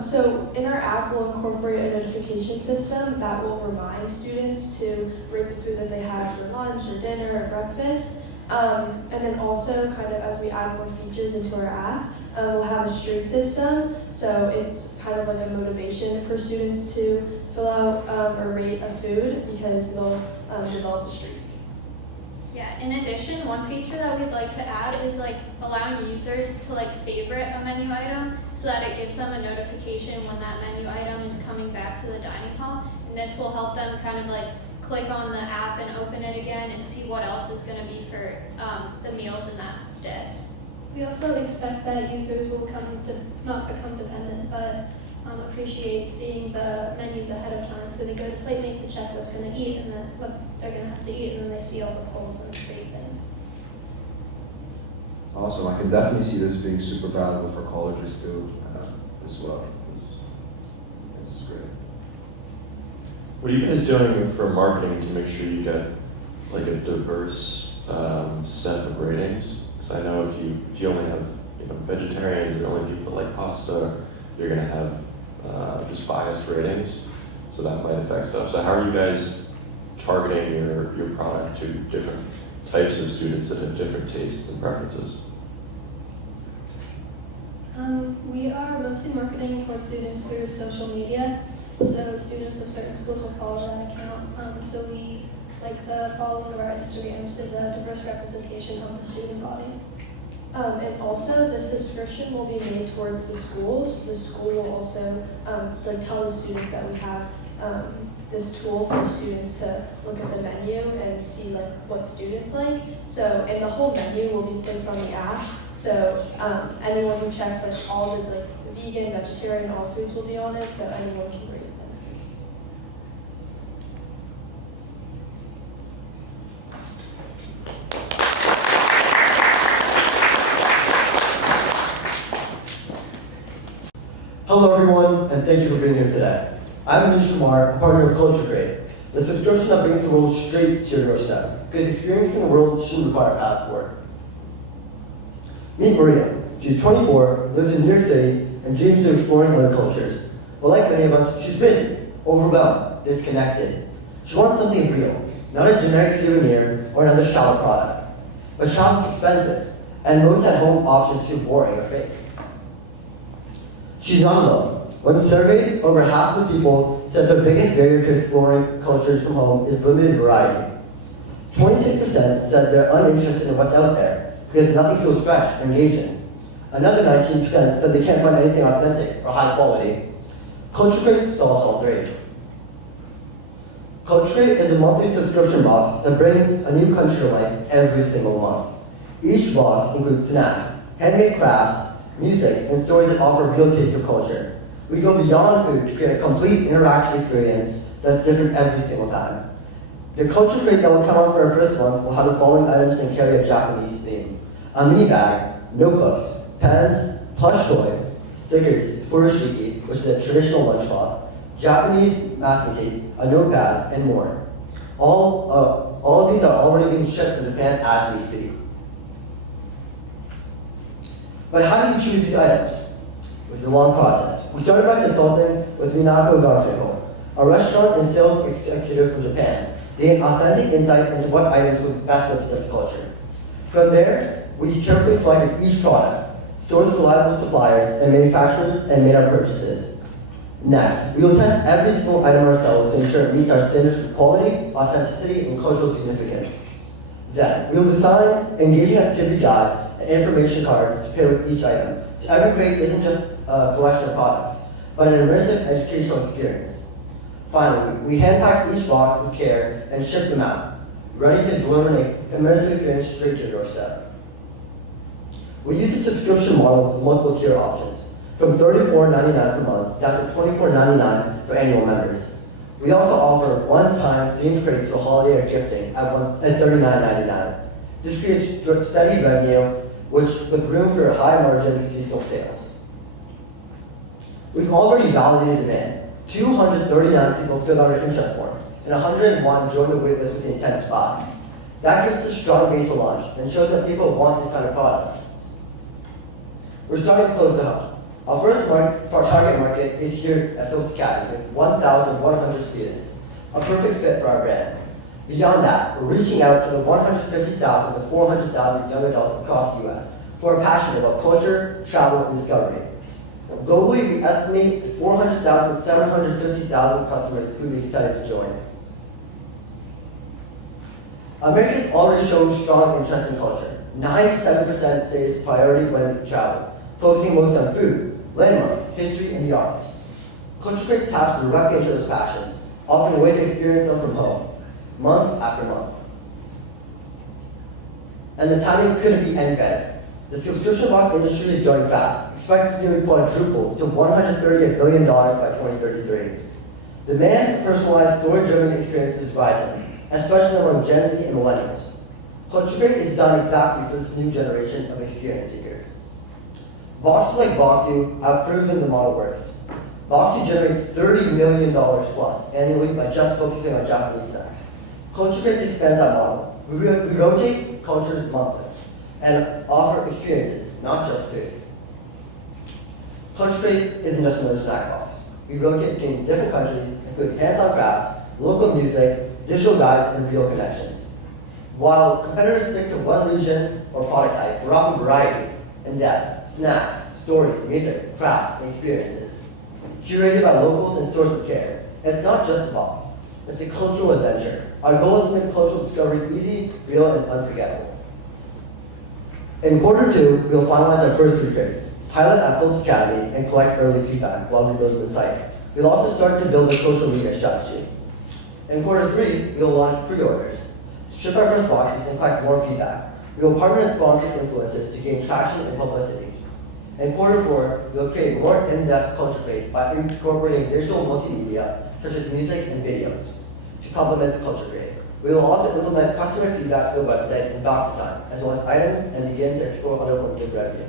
So in our app, we'll incorporate a notification system that will remind students to rate the food that they had for lunch or dinner or breakfast. And then also, kind of as we add more features into our app, we'll have a streak system. So it's kind of like a motivation for students to fill out or rate a food because they'll develop a streak. Yeah, in addition, one feature that we'd like to add is allowing users to favorite a menu item so that it gives them a notification when that menu item is coming back to the dining hall. And this will help them kind of click on the app and open it again and see what else is going to be for the meals in that day. We also expect that users will not become dependent, but appreciate seeing the menus ahead of time. So they go to PlateMate to check what's going to eat and then what they're going to have to eat, and then they see all the polls and create things. Awesome. I can definitely see this being super valuable for colleges too, as well. This is great. What are you guys doing for marketing to make sure you get like a diverse set of ratings? Because I know if you only have vegetarians or only people that like pasta, you're gonna have just biased ratings, so that might affect stuff. So how are you guys targeting your product to different types of students that have different tastes and preferences? We are mostly marketing for students through social media. So students of certain schools will follow that account. So we, like the following of our Instagrams is a diverse representation of the student body. And also the subscription will be made towards the schools. The school will also tell the students that we have this tool for students to look at the menu and see what students like. So, and the whole menu will be placed on the app. So anyone who checks all the vegan, vegetarian, all foods will be on it. So anyone can read the benefits. Hello everyone, and thank you for being here today. I'm Anish Kumar, a partner of Culture Grade, the subscription that brings the world straight to your doorstep, because experiencing the world shouldn't require a passport. Meet Maria. She's 24, lives in New York City, and dreams of exploring other cultures. But like many of us, she's busy, overwhelmed, disconnected. She wants something real, not a generic souvenir or another shallow product. But shopping's expensive, and most at-home options feel boring or fake. She's not alone. When surveyed, over half the people said their biggest barrier to exploring cultures from home is limited variety. 26% said they're uninterested in what's out there because nothing feels fresh or engaging. Another 19% said they can't find anything authentic or high quality. Culture Crate solves all three. Culture Crate is a monthly subscription box that brings a new country to life every single month. Each box includes snacks, handmade crafts, music, and stories that offer real taste of culture. We go beyond food to create a complete interactive experience that's different every single time. The Culture Crate that will come out for our first month will have the following items and carry a Japanese theme: a mini bag, notebooks, pens, plush toy, stickers, furoshiki, which is a traditional lunchcloth, Japanese masking tape, a notepad, and more. All of these are already being shipped to Japan as we speak. But how do you choose these items? It was a long process. We started by consulting with Minako Garfinkel, a restaurant and sales executive from Japan, to gain authentic insight into what items would best represent culture. From there, we carefully selected each product, sourced reliable suppliers and manufacturers, and made our purchases. Next, we will test every single item ourselves to ensure it meets our standards for quality, authenticity, and cultural significance. Then, we will design engaging activity guides and information cards to pair with each item, so every crate isn't just a collection of products, but an immersive educational experience. Finally, we hand-pack each box with care and ship them out, ready to deliver an immersive experience straight to your doorstep. We use a subscription model with multiple tier options, from $34.99 per month down to $24.99 for annual members. We also offer one-time themed crates for holiday or gifting at $39.99. This creates steady revenue, with room for high margin seasonal sales. We've already validated demand. 239 people filled out our interest form, and 101 joined the waitlist with the intent to buy. That gives us a strong base for launch and shows that people want this kind of product. We're starting close to home. Our first target market is here at Phillips Academy with 1,100 students, a perfect fit for our brand. Beyond that, we're reaching out to the 150,000 to 400,000 young adults across the U.S. who are passionate about culture, travel, and discovery. Globally, we estimate 400,000 to 750,000 customers who would be excited to join. Americans already shown strong interest in culture. 97% say it's a priority when they travel, focusing most on food, landmarks, history, and the arts. Culture Crate taps directly into those passions, offering a way to experience them from home, month after month. And the timing couldn't be any better. The subscription box industry is growing fast, expected to nearly quadruple to $138 billion by 2033. Demand for personalized, story-driven experiences is rising, especially among Gen Z and millennials. Cultivate is done exactly for this new generation of experience seekers. Boxes like Boxu have proven the model works. Boxu generates $30 million plus annually by just focusing on Japanese snacks. Cultivate expands that model. We rotate cultures monthly and offer experiences, not just food. Cultivate isn't just another snack box. We rotate between different countries, including hands-on crafts, local music, digital guides, and real connections. While competitors stick to one region or product type, we're offering variety in depth, snacks, stories, music, crafts, and experiences. Curated by locals and stores of care. It's not just a box. It's a cultural adventure. Our goal is to make cultural discovery easy, real, and unforgettable. In quarter 2, we'll finalize our first 3 crates, pilot at Phillips Academy, and collect early feedback while rebuilding the site. We'll also start to build a social media strategy. In quarter 3, we'll launch pre-orders, ship our first boxes, and collect more feedback. We will partner with sponsored influencers to gain traction and publicity. In quarter 4, we'll create more in-depth culture crates by incorporating digital multimedia, such as music and videos, to complement the culture crate. We will also implement customer feedback to the website and box design, as well as items, and begin to explore other forms of revenue.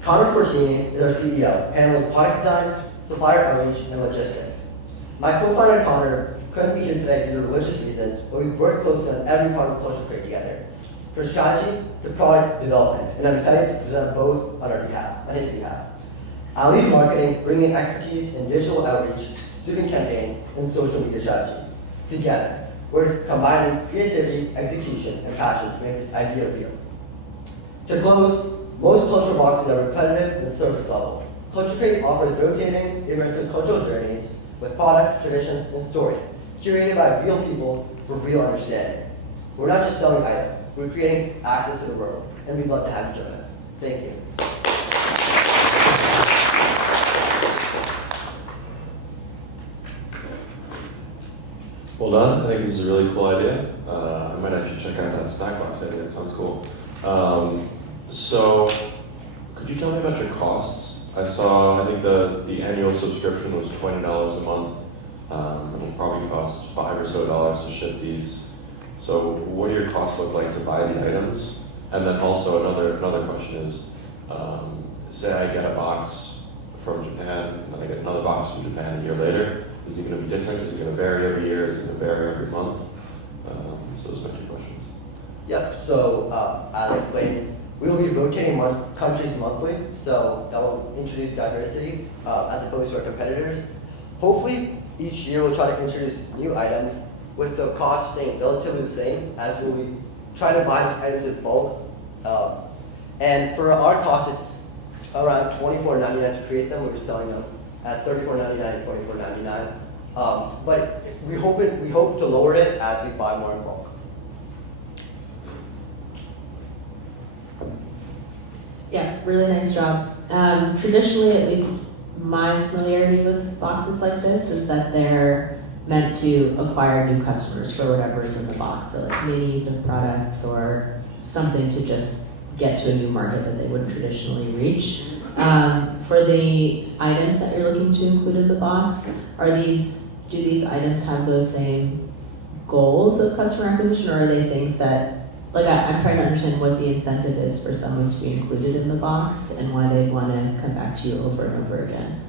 Connor Fortini is our CEO, handling product design, supplier outreach, and logistics. My co-founder Connor couldn't be here today due to religious reasons, but we've worked closely on every part of the culture crate together, from strategy to product development, and I'm excited to present both on his behalf. I'll lead marketing, bringing expertise in digital outreach, student campaigns, and social media strategy. Together, we're combining creativity, execution, and passion to make this idea real. To close, most cultural boxes are repetitive and surface level. Culture Crate offers rotating, immersive cultural journeys with products, traditions, and stories, curated by real people for real understanding. We're not just selling items, we're creating access to the world, and we'd love to have you join us. Thank you. Well done. I think this is a really cool idea. I might actually check out that snack box idea. It sounds cool. So, could you tell me about your costs? I think the annual subscription was $20 a month. It'll probably cost $5 or so to ship these. So, what do your costs look like to buy the items? And then also another question is, say I get a box from Japan, and then I get another box from Japan a year later. Is it going to be different? Is it going to vary every year? Is it going to vary every month? So those are my 2 questions. Yep, so I'll explain. We will be rotating countries monthly, so that will introduce diversity as opposed to our competitors. Hopefully, each year we'll try to introduce new items with the cost staying relatively the same as when we try to buy these items in bulk. And for our cost, it's around $24.99 to create them. We're selling them at $34.99 and $24.99. But we hope to lower it as we buy more in bulk. Yeah, really nice job. Traditionally, at least my familiarity with boxes like this is that they're meant to acquire new customers for whatever is in the box. So like minis of products or something to just get to a new market that they wouldn't traditionally reach. For the items that you're looking to include in the box, do these items have those same goals of customer acquisition, or are they things that, like I'm trying to understand what the incentive is for someone to be included in the box and why they'd want to come back to you over and over again?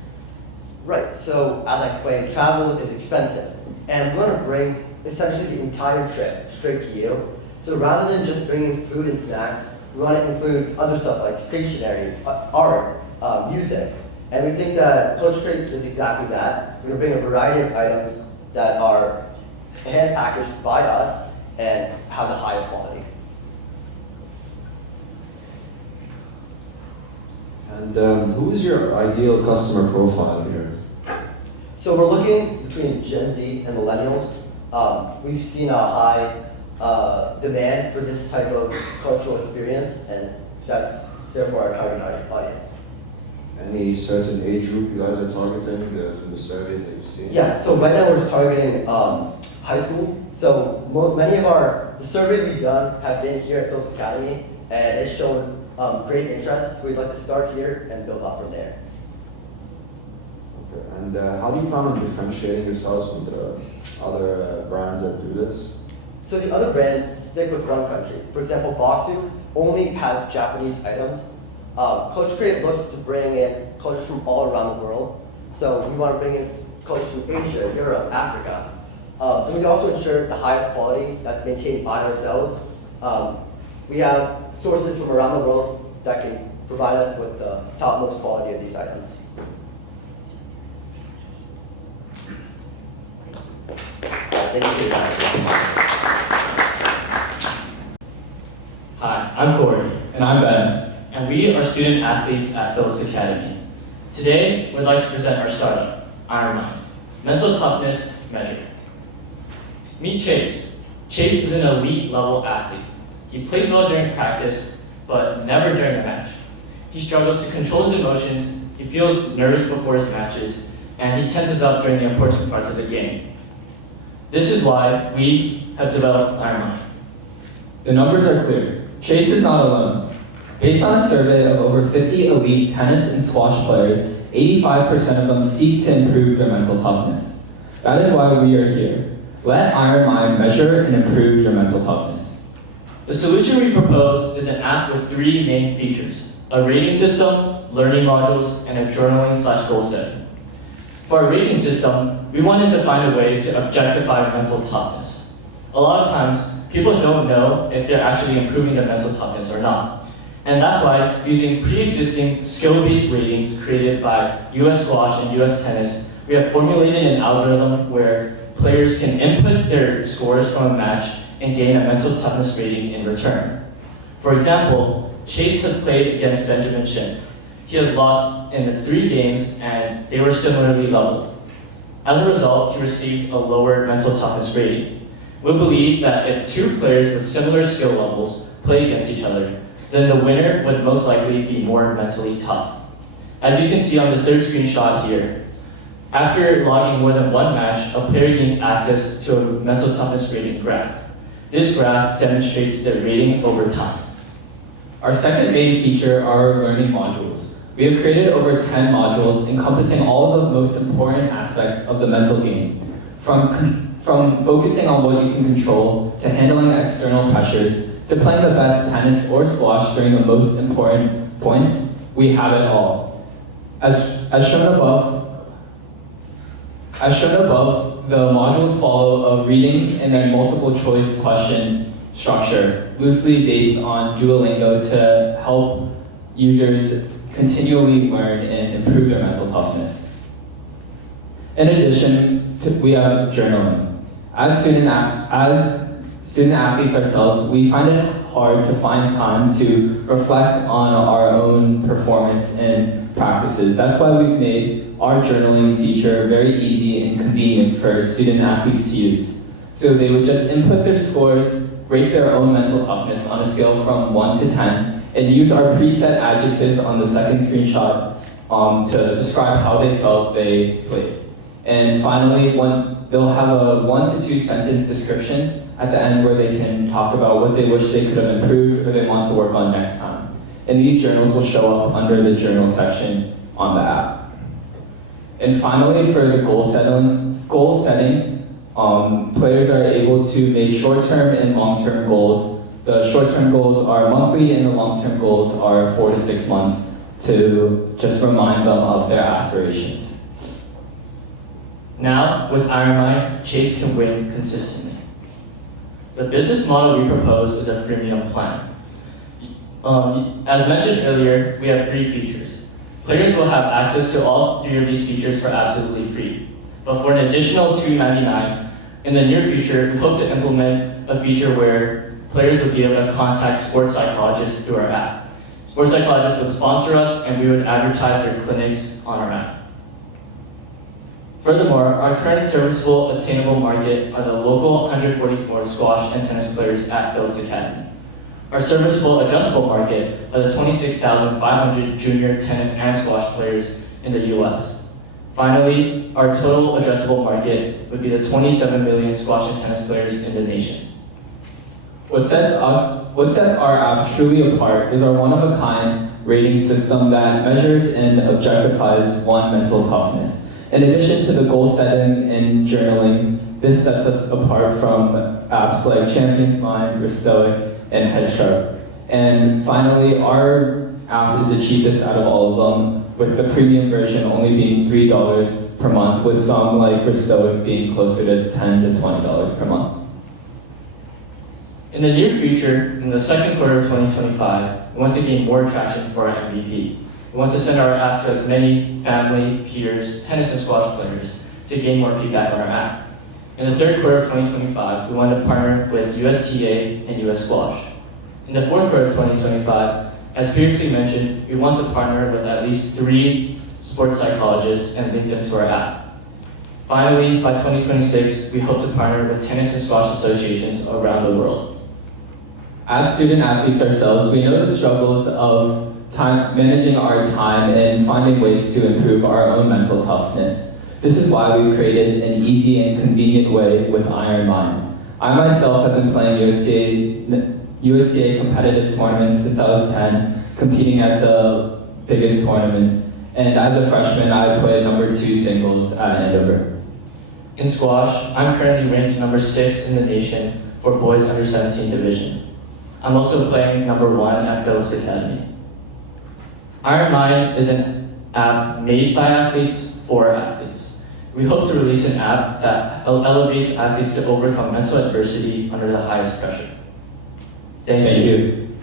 Right, so as I explained, travel is expensive, and we want to bring essentially the entire trip straight to you. So rather than just bringing food and snacks, we want to include other stuff like stationery, art, music, and we think that Culture Crate is exactly that. We're going to bring a variety of items that are hand packaged by us and have the highest quality. And who is your ideal customer profile here? So we're looking between Gen Z and millennials. We've seen a high demand for this type of cultural experience, and that's therefore our target audience. Any certain age group you guys are targeting from the surveys that you've seen? Yeah, so right now we're targeting high school. So many of the survey we've done have been here at Phillips Academy, and it's shown great interest. We'd like to start here and build up from there. Okay, and how do you plan on differentiating yourselves from the other brands that do this? So the other brands stick with one country. For example, Boxu only has Japanese items. Culture Crate looks to bring in cultures from all around the world. So we want to bring in cultures from Asia, Europe, Africa. And we also ensure the highest quality that's maintained by ourselves. We have sources from around the world that can provide us with the topmost quality of these items. Thank you for your time. Hi, I'm Corey. And I'm Ben. And we are student athletes at Phillips Academy. Today, we'd like to present our startup, Ironmind, Mental Toughness Measure. Meet Chase. Chase is an elite level athlete. He plays well during practice, but never during a match. He struggles to control his emotions, he feels nervous before his matches, and he tenses up during the important parts of the game. This is why we have developed Ironmind. The numbers are clear. Chase is not alone. Based on a survey of over 50 elite tennis and squash players, 85% of them seek to improve their mental toughness. That is why we are here. Let Ironmind measure and improve your mental toughness. The solution we propose is an app with 3 main features: a rating system, learning modules, and a journaling/goal setting. For our rating system, we wanted to find a way to objectify mental toughness. A lot of times, people don't know if they're actually improving their mental toughness or not. And that's why, using pre-existing skill-based ratings created by US Squash and US Tennis, we have formulated an algorithm where players can input their scores from a match and gain a mental toughness rating in return. For example, Chase has played against Benjamin Shin. He has lost in the 3 games and they were similarly leveled. As a result, he received a lower mental toughness rating. We believe that if 2 players with similar skill levels play against each other, then the winner would most likely be more mentally tough. As you can see on the 3rd screenshot here, after logging more than 1 match, a player gains access to a mental toughness rating graph. This graph demonstrates their rating over time. Our second main feature are our learning modules. We have created over 10 modules encompassing all of the most important aspects of the mental game, from focusing on what you can control, to handling external pressures, to playing the best tennis or squash during the most important points. We have it all. As shown above, the modules follow a reading and then multiple choice question structure, loosely based on Duolingo to help users continually learn and improve their mental toughness. In addition, we have journaling. As student athletes ourselves, we find it hard to find time to reflect on our own performance and practices. That's why we've made our journaling feature very easy and convenient for student athletes to use. So they would just input their scores, rate their own mental toughness on a scale from 1 to 10, and use our preset adjectives on the second screenshot to describe how they felt they played. And finally, they'll have a 1 to 2 sentence description at the end where they can talk about what they wish they could have improved or they want to work on next time. And these journals will show up under the journal section on the app. And finally, for the goal setting, players are able to make short-term and long-term goals. The short-term goals are monthly and the long-term goals are 4 to 6 months to just remind them of their aspirations. Now, with Ironmind, Chase can win consistently. The business model we propose is a freemium plan. As mentioned earlier, we have 3 features. Players will have access to all 3 of these features for absolutely free. But for an additional $2.99, in the near future, we hope to implement a feature where players would be able to contact sports psychologists through our app. Sports psychologists would sponsor us and we would advertise their clinics on our app. Furthermore, our current serviceable attainable market are the local 144 squash and tennis players at Phillips Academy. Our serviceable adjustable market are the 26,500 junior tennis and squash players in the US. Finally, our total addressable market would be the 27 million squash and tennis players in the nation. What sets our app truly apart is our one-of-a-kind rating system that measures and objectifies mental toughness. In addition to the goal setting and journaling, This sets us apart from apps like Champion's Mind, Stoic, and Headsharp. And finally, our app is the cheapest out of all of them, with the premium version only being $3 per month, with some like Stoic being closer to $10 to $20 per month. In the near future, in the second quarter of 2025, we want to gain more traction for our MVP. We want to send our app to as many family, peers, tennis and squash players to gain more feedback on our app. In the third quarter of 2025, we want to partner with USTA and US Squash. In the fourth quarter of 2025, as previously mentioned, we want to partner with at least 3 sports psychologists and link them to our app. Finally, by 2026, we hope to partner with tennis and squash associations around the world. As student athletes ourselves, we know the struggles of managing our time and finding ways to improve our own mental toughness. This is why we've created an easy and convenient way with Iron Mind. I myself have been playing USTA competitive tournaments since I was 10, competing at the biggest tournaments. And as a freshman, I played number 2 singles at Andover. In squash, I'm currently ranked number 6 in the nation for boys under 17 division. I'm also playing number 1 at Phillips Academy. Iron Mind is an app made by athletes for athletes. We hope to release an app that elevates athletes to overcome mental adversity under the highest pressure. Thank you.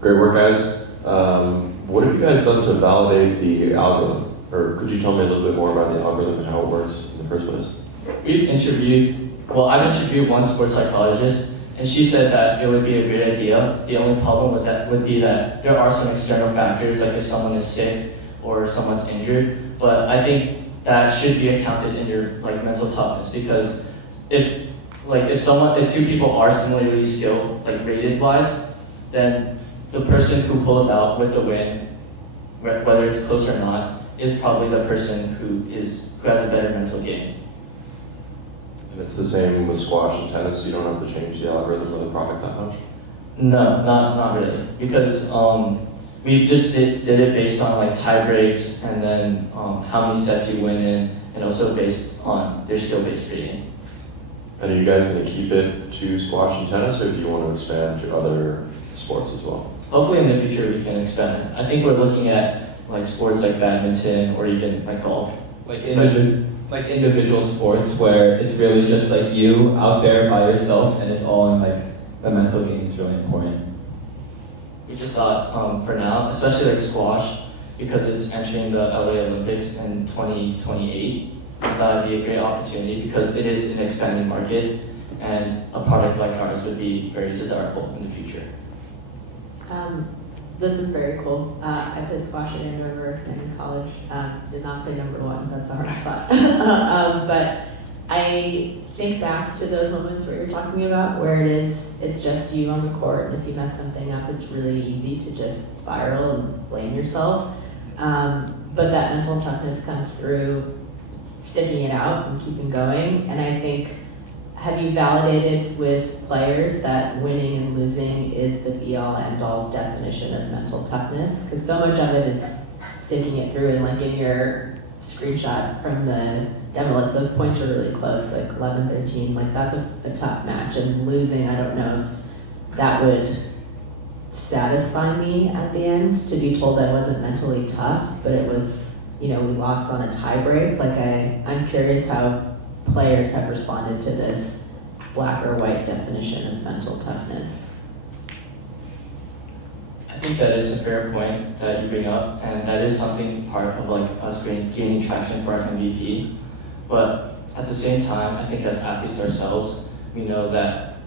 Great work, guys. What have you guys done to validate the algorithm? Or could you tell me a little bit more about the algorithm and how it works in the first place? I've interviewed one sports psychologist, and she said that it would be a great idea. The only problem with that would be that there are some external factors, like if someone is sick or someone's injured, but I think that should be accounted in your mental toughness, because if 2 people are similarly skilled, rated wise, then the person who pulls out with the win, whether it's close or not, is probably the person who has a better mental game. And it's the same with squash and tennis. You don't have to change the algorithm or the product that much? No, not really, because we just did it based on tie breaks and then how many sets you win in, and also based on their skill-based rating. And are you guys going to keep it to squash and tennis, or do you want to expand to other sports as well? Hopefully in the future we can expand it. I think we're looking at sports like badminton or even golf. Individual sports where it's really just you out there by yourself, and it's all in the mental game is really important. We just thought for now, especially squash, because it's entering the LA Olympics in 2028, I thought it'd be a great opportunity because it is an expanding market, and a product like ours would be very desirable in the future. This is very cool. I played squash at Andover in college. Did not play number 1, that's a hard spot. But I think back to those moments where you're talking about, where it's just you on the court, and if you mess something up, it's really easy to just spiral and blame yourself. But that mental toughness comes through sticking it out and keeping going. And I think, have you validated with players that winning and losing is the be-all, end-all definition of mental toughness? Because so much of it is sticking it through, and in your screenshot from the demo, those points are really close, 11-13, that's a tough match. And losing, I don't know if that would satisfy me at the end, to be told I wasn't mentally tough, but it was, we lost on a tie break. I'm curious how players have responded to this black or white definition of mental toughness. I think that is a fair point that you bring up, and that is something part of us gaining traction for our MVP. But at the same time, I think as athletes ourselves, we know that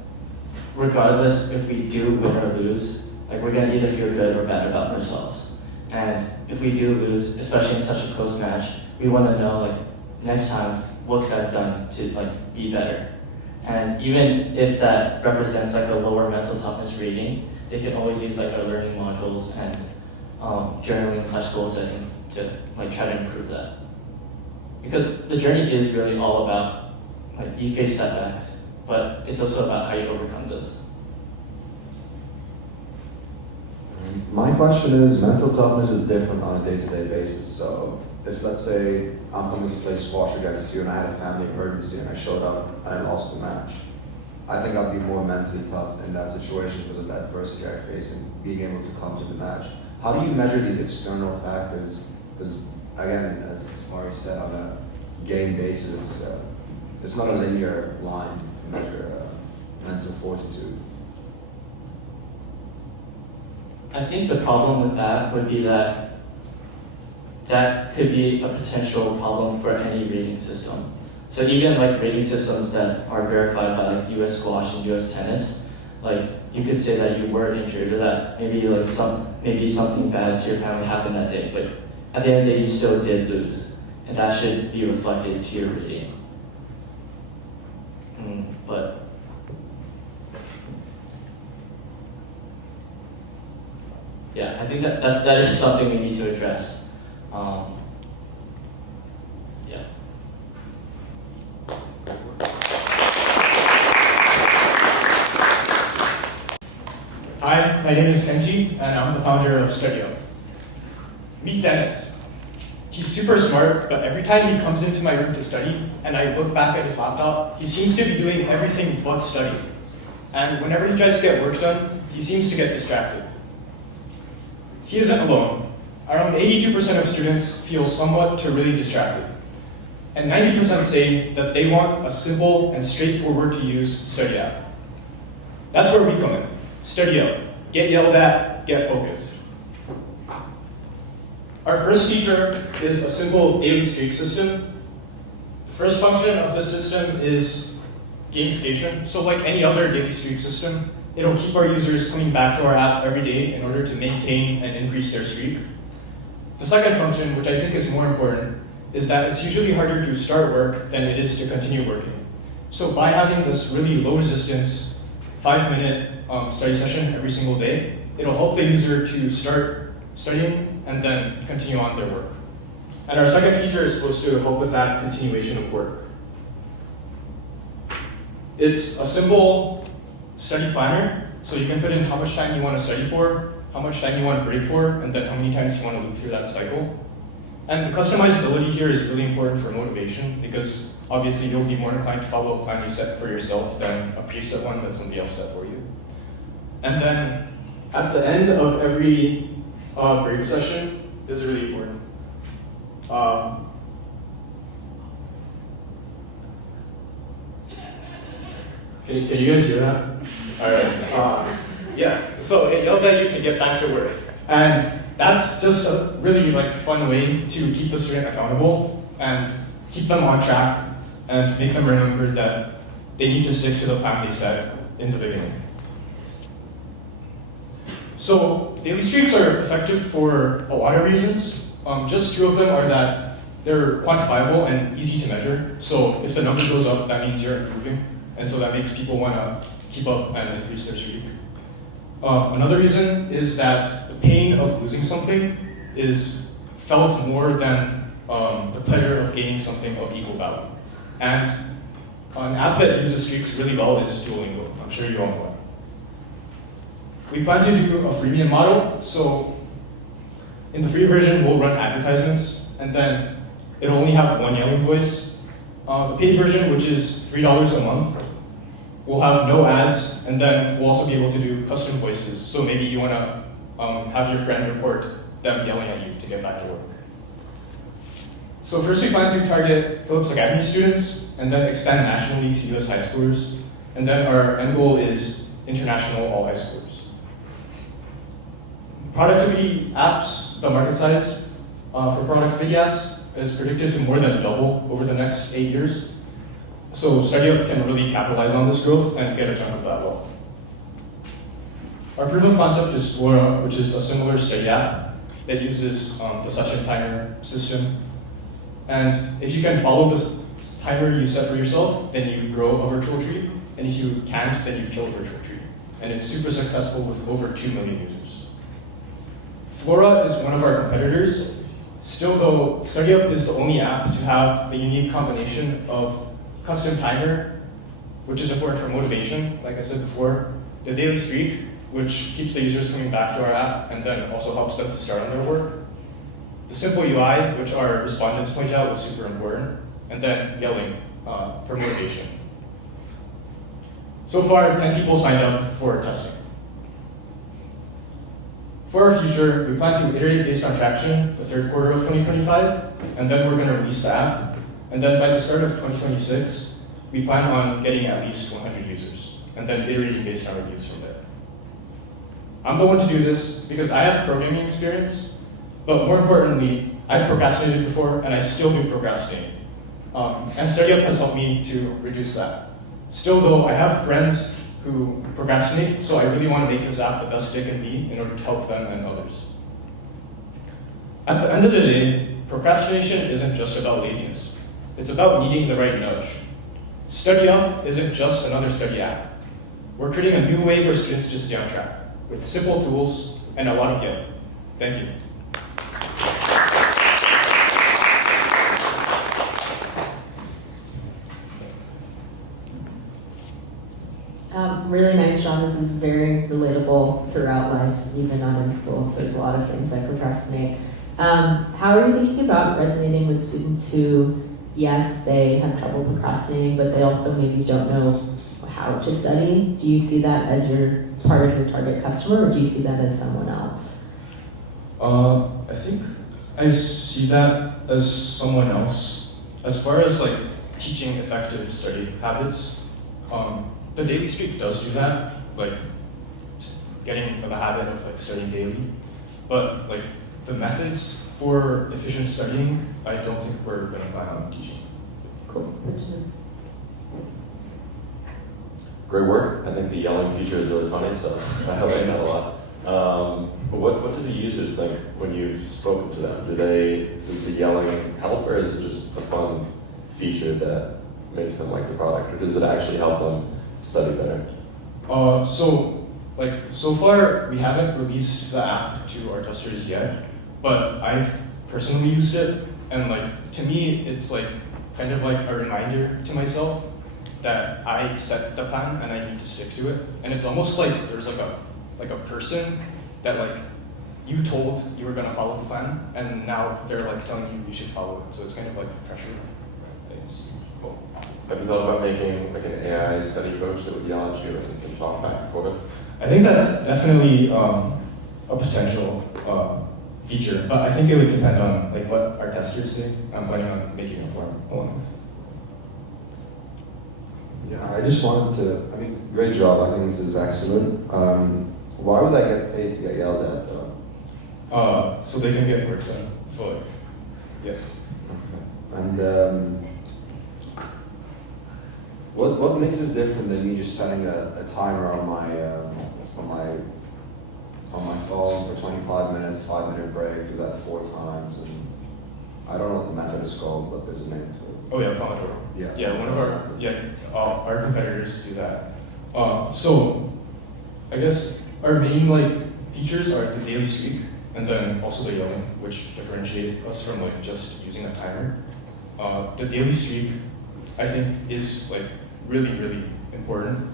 regardless if we do win or lose, we're gonna either feel good or bad about ourselves. And if we do lose, especially in such a close match, we want to know next time, what could I have done to be better? And even if that represents a lower mental toughness rating, they can always use our learning modules and journaling/goal setting to try to improve that. Because the journey is really all about you face setbacks, but it's also about how you overcome those. My question is, mental toughness is different on a day-to-day basis. So if, let's say, I'm coming to play squash against you and I had a family emergency and I showed up and I lost the match, I think I'd be more mentally tough in that situation because of the adversity I face and being able to come to the match. How do you measure these external factors? Because again, as Tafari said, on a game basis, it's not a linear line to measure mental fortitude. I think the problem with that would be that could be a potential problem for any rating system. So even like rating systems that are verified by like US squash and US tennis, like you could say that you were injured or that maybe something bad to your family happened that day, but at the end of the day you still did lose. And that should be reflected to your rating. But yeah, I think that is something we need to address. Yeah. Hi, my name is Kenji, and I'm the founder of Studio. Meet Dennis. He's super smart, but every time he comes into my room to study, and I look back at his laptop, he seems to be doing everything but study. And whenever he tries to get work done, he seems to get distracted. He isn't alone. Around 82% of students feel somewhat to really distracted. And 90% say that they want a simple and straightforward to use study app. That's where we come in. Study out. Get yelled at, get focused. Our first feature is a simple daily streak system. The first function of the system is gamification. So like any other daily streak system, it'll keep our users coming back to our app every day in order to maintain and increase their streak. The second function, which I think is more important, is that it's usually harder to start work than it is to continue working. So by having this really low resistance, 5-minute study session every single day, it'll help the user to start studying and then continue on their work. And our second feature is supposed to help with that continuation of work. It's a simple study planner, so you can put in how much time you want to study for, how much time you want to break for, and then how many times you want to loop through that cycle. And the customizability here is really important for motivation because obviously you'll be more inclined to follow a plan you set for yourself than a preset one that somebody else set for you. And then at the end of every break session, this is really important. Can you guys hear that? All right. Yeah, so it yells at you to get back to work. And that's just a really fun way to keep the student accountable and keep them on track and make them remember that they need to stick to the plan they set in the beginning. So daily streaks are effective for a lot of reasons. Just two of them are that they're quantifiable and easy to measure. So if the number goes up, that means you're improving. And so that makes people want to keep up and increase their streak. Another reason is that the pain of losing something is felt more than the pleasure of gaining something of equal value. And an app that uses streaks really well is Duolingo. I'm sure you all know it. We plan to do a freemium model, so in the free version we'll run advertisements, and then it'll only have one yelling voice. The paid version, which is $3 a month, will have no ads, and then we'll also be able to do custom voices. So maybe you want to have your friend report them yelling at you to get back to work. So first we plan to target Phillips Academy students, and then expand nationally to US high schoolers. And then our end goal is international all high schoolers. Productivity apps, the market size for productivity apps is predicted to more than double over the next 8 years. So StudyUp can really capitalize on this growth and get a chunk of that wealth. Our proof of concept is Flora, which is a similar study app that uses the session timer system. And if you can follow the timer you set for yourself, then you grow a virtual tree. And if you can't, then you kill a virtual tree. And it's super successful with over 2 million users. Flora is one of our competitors. Still though, StudyUp is the only app to have the unique combination of custom timer, which is important for motivation, like I said before, the daily streak, which keeps the users coming back to our app and then also helps them to start on their work. The simple UI, which our respondents point out, was super important. And then yelling for motivation. So far, 10 people signed up for testing. For our future, we plan to iterate based on traction the third quarter of 2025, and then we're going to release the app. And then by the start of 2026, we plan on getting at least 100 users, and then iterating based on reviews from there. I'm the one to do this because I have programming experience, but more importantly, I've procrastinated before, and I still do procrastinate. And StudyUp has helped me to reduce that. Still though, I have friends who procrastinate, so I really want to make this app the best it can be in order to help them and others. At the end of the day, procrastination isn't just about laziness. It's about needing the right nudge. StudyUp isn't just another study app. We're creating a new way for students to stay on track, with simple tools and a lot of yelling. Thank you. Really nice job. This is very relatable throughout life, even not in school. There's a lot of things I procrastinate. How are you thinking about resonating with students who, yes, they have trouble procrastinating, but they also maybe don't know how to study? Do you see that as your part of your target customer, or do you see that as someone else? I think I see that as someone else. As far as like teaching effective study habits, the daily streak does do that, like just getting the habit of like studying daily. But like the methods for efficient studying, I don't think we're going to plan on teaching. Cool. Great work. I think the yelling feature is really funny, so I like that a lot. But what do the users think when you've spoken to them? Does the yelling help, or is it just a fun feature that makes them like the product, or does it actually help them study better? So far we haven't released the app to our testers yet, but I've personally used it, and like to me it's like kind of like a reminder to myself that I set the plan and I need to stick to it. And it's almost like there's like a person that like you told you were gonna follow the plan, and now they're like telling you should follow it. So it's kind of like pressure. Cool. Have you thought about making like an AI study coach that would yell at you and talk back and forth? I think that's definitely a potential feature, but I think it would depend on like what our testers say. I'm planning on making a form along with. Yeah, I just wanted to, great job. I think this is excellent. Why would I get paid to get yelled at though? So they can get work done. So like, yeah. And what makes this different than me just setting a timer on my phone for 25 minutes, 5-minute break, do that 4 times, and I don't know what the method is called, but there's a name to it. Oh yeah, Pomodoro. Yeah. Yeah, one of our competitors do that. So I guess our main like features are the daily streak, and then also the yelling, which differentiate us from like just using a timer. The daily streak, I think, is like really important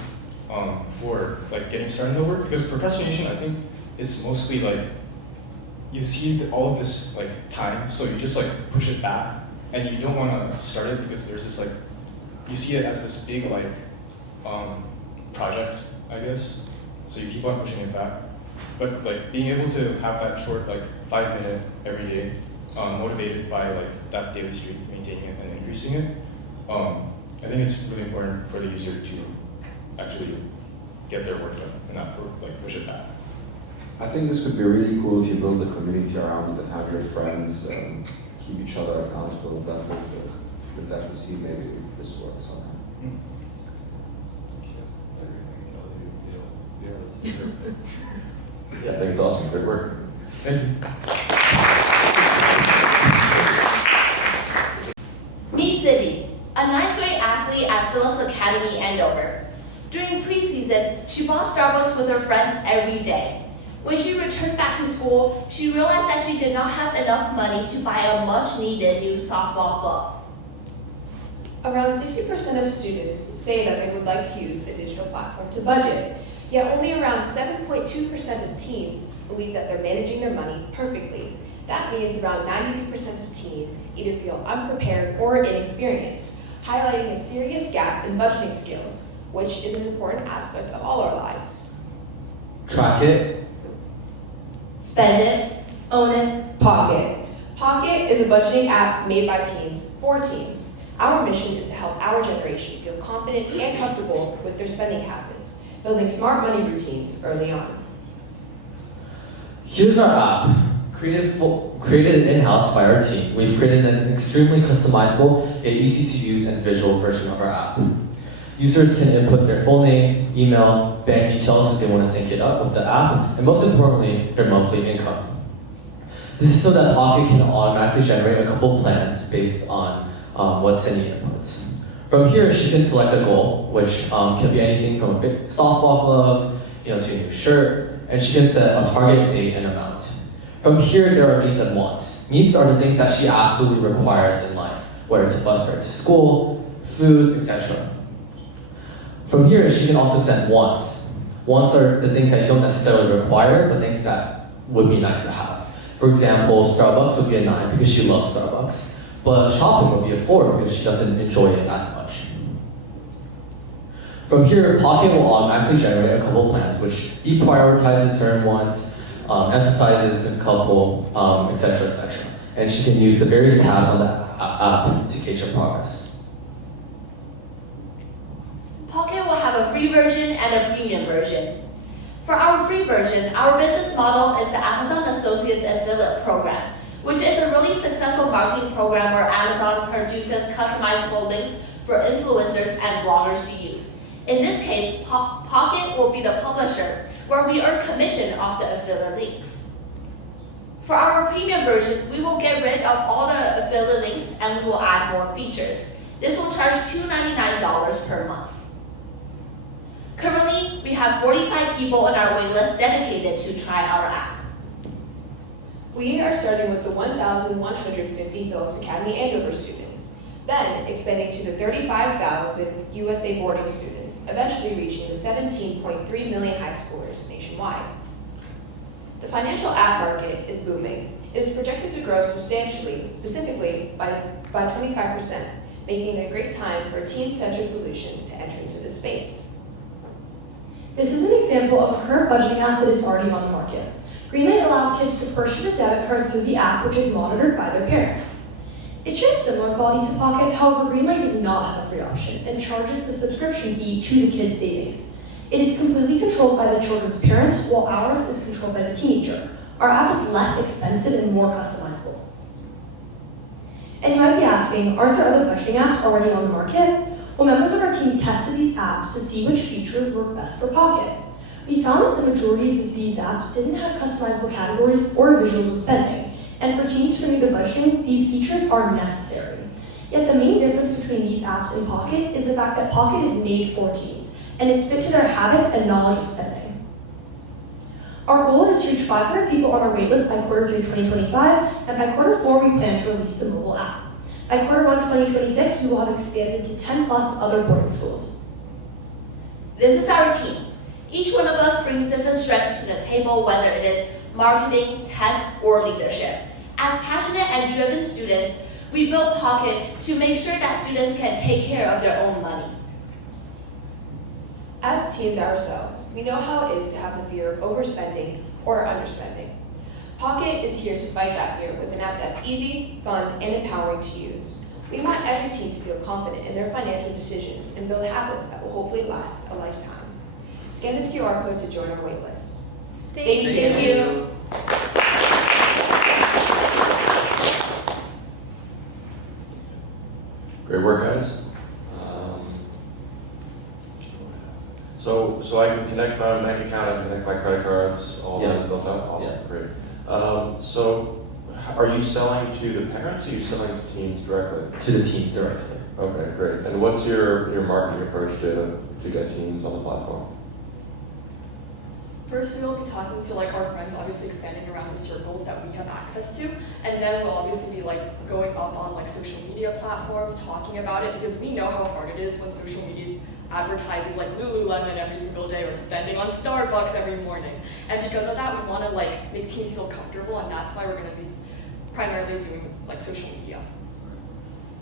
for like getting started in the work, because procrastination, I think it's mostly like you see all of this like time, so you just like push it back, and you don't want to start it because there's this like you see it as this big like project, I guess. So you keep on pushing it back. But like being able to have that short like 5-minute every day, motivated by like that daily streak, maintaining it and increasing it, I think it's really important for the user to actually get their work done and not like push it back. I think this could be really cool if you build a community around it and have your friends keep each other accountable. Definitely, definitely see maybe this works somehow. Yeah, I think it's awesome. Great work. Thank you. Meet Sydney, a 9th grade athlete at Phillips Academy, Andover. During preseason, she bought Starbucks with her friends every day. When she returned back to school, she realized that she did not have enough money to buy a much-needed new softball glove. Around 60% of students say that they would like to use a digital platform to budget. Yet only around 7.2% of teens believe that they're managing their money perfectly. That means around 93% of teens either feel unprepared or inexperienced, highlighting a serious gap in budgeting skills, which is an important aspect of all our lives. Track it. Spend it, own it, Pocket. Pocket is a budgeting app made by teens for teens. Our mission is to help our generation feel confident and comfortable with their spending habits, building smart money routines early on. Here's our app. Created in-house by our team. We've created an extremely customizable, yet easy to use and visual version of our app. Users can input their full name, email, bank details if they want to sync it up with the app, and most importantly, their monthly income. This is so that Pocket can automatically generate a couple plans based on what Cindy inputs. From here, she can select a goal, which can be anything from a big softball glove, to a new shirt, and she can set a target date and amount. From here, there are needs and wants. Needs are the things that she absolutely requires in life, whether it's a bus fare to school, food, etc. From here, she can also set wants. Wants are the things that you don't necessarily require, but things that would be nice to have. For example, Starbucks would be a 9 because she loves Starbucks, but shopping would be a 4 because she doesn't enjoy it as much. From here, Pocket will automatically generate a couple plans, which deprioritizes certain wants, emphasizes a couple, etc., etc. And she can use the various tabs on the app to gauge her progress. Pocket will have a free version and a premium version. For our free version, our business model is the Amazon Associates Affiliate Program, which is a really successful marketing program where Amazon produces customizable links for influencers and bloggers to use. In this case, Pocket will be the publisher, where we earn commission off the affiliate links. For our premium version, we will get rid of all the affiliate links and we will add more features. This will charge $299 per month. Currently, we have 45 people on our waitlist dedicated to try our app. We are starting with the 1,150 Phillips Academy Andover students, then expanding to the 35,000 USA boarding students, eventually reaching the 17.3 million high schoolers nationwide. The financial app market is booming. It is projected to grow substantially, specifically by 25%, making it a great time for a teen-centered solution to enter into this space. This is an example of a current budgeting app that is already on the market. Greenlight allows kids to purchase a debit card through the app, which is monitored by their parents. It shares similar qualities to Pocket, however, Greenlight does not have a free option and charges the subscription fee to the kid's savings. It is completely controlled by the children's parents, while ours is controlled by the teenager. Our app is less expensive and more customizable. And you might be asking, aren't there other budgeting apps already on the market? Well, members of our team tested these apps to see which features work best for Pocket. We found that the majority of these apps didn't have customizable categories or visuals of spending, and for teens who are new to budgeting, these features are necessary. Yet the main difference between these apps and Pocket is the fact that Pocket is made for teens, and it's fit to their habits and knowledge of spending. Our goal is to reach 500 people on our waitlist by Q3 2025, and by Q4 we plan to release the mobile app. By Q1 2026, we will have expanded to 10+ other boarding schools. This is our team. Each one of us brings different strengths to the table, whether it is marketing, tech, or leadership. As passionate and driven students, we built Pocket to make sure that students can take care of their own money. As teens ourselves, we know how it is to have the fear of overspending or underspending. Pocket is here to fight that fear with an app that's easy, fun, and empowering to use. We want every teen to feel confident in their financial decisions and build habits that will hopefully last a lifetime. Scan this QR code to join our waitlist. Thank you. Great work, guys. So I can connect my bank account, I can connect my credit cards, all that is built out? Awesome, great. So are you selling to the parents or are you selling to teens directly? To the teens directly. Okay, great. And what's your marketing approach to get teens on the platform? First, we will be talking to our friends, obviously expanding around the circles that we have access to, and then we'll obviously be going up on social media platforms, talking about it, because we know how hard it is when social media advertises like Lululemon every single day or spending on Starbucks every morning. And because of that, we want to like make teens feel comfortable, and that's why we're going to be primarily doing like social media.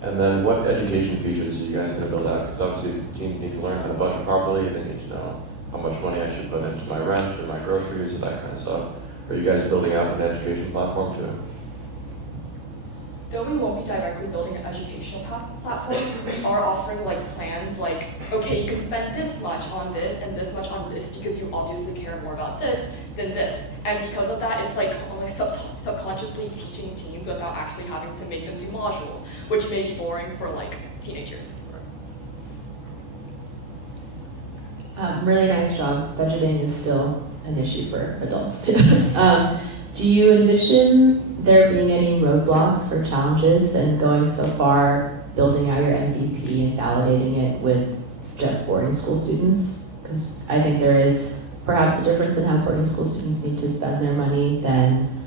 And then what education features are you guys going to build out? Because obviously teens need to learn how to budget properly. They need to know how much money I should put into my rent or my groceries and that kind of stuff. Are you guys building out an education platform too? Though we won't be directly building an educational platform, we are offering like plans like, okay, you can spend this much on this and this much on this because you obviously care more about this than this. And because of that, it's like almost subconsciously teaching teens without actually having to make them do modules, which may be boring for like teenagers. Really nice job. Budgeting is still an issue for adults too. Do you envision there being any roadblocks or challenges in going so far, building out your MVP and validating it with just boarding school students? Because I think there is perhaps a difference in how boarding school students need to spend their money than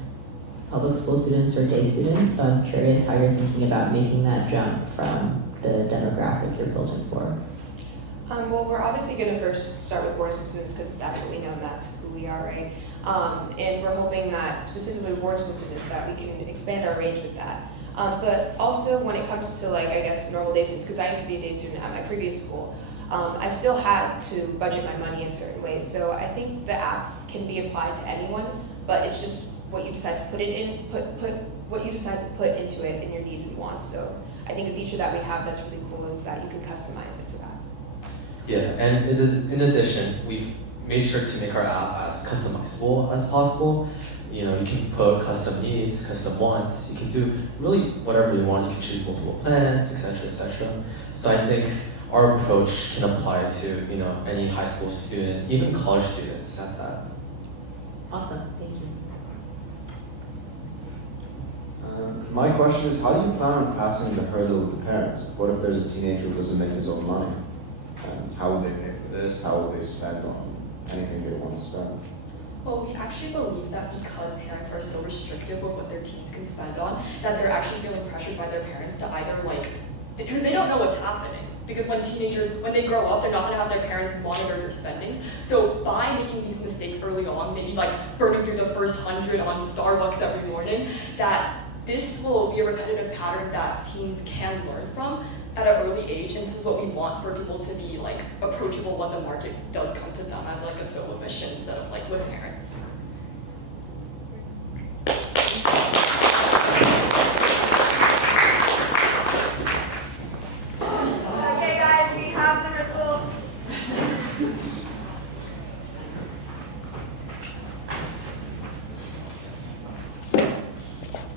public school students or day students. So I'm curious how you're thinking about making that jump from the demographic you're building for. Well, we're obviously going to first start with boarding school students because that's what we know and that's who we are, right? And we're hoping that specifically with boarding school students that we can expand our range with that. But also when it comes to like, I guess, normal day students, because I used to be a day student at my previous school, I still had to budget my money in certain ways. So I think the app can be applied to anyone, but it's just what you decide to put it in, what you decide to put into it and your needs and wants. So I think a feature that we have that's really cool is that you can customize it to that. Yeah, and in addition, we've made sure to make our app as customizable as possible. You know, you can put custom needs, custom wants. You can do really whatever you want. You can choose multiple plans, etc., etc. So I think our approach can apply to any high school student, even college students at that. Awesome, thank you. My question is, how do you plan on passing the hurdle with the parents? What if there's a teenager who doesn't make his own money? And how will they pay for this? How will they spend on anything they want to spend? Well, we actually believe that because parents are so restrictive with what their teens can spend on, that they're actually feeling pressured by their parents to either because they don't know what's happening. Because when they grow up, they're not gonna have their parents monitor their spendings. So by making these mistakes early on, maybe like burning through the first 100 on Starbucks every morning, that this will be a repetitive pattern that teens can learn from at an early age, and this is what we want for people to be like approachable when the market does come to them as like a solo mission instead of like with parents. Okay guys, we have the results.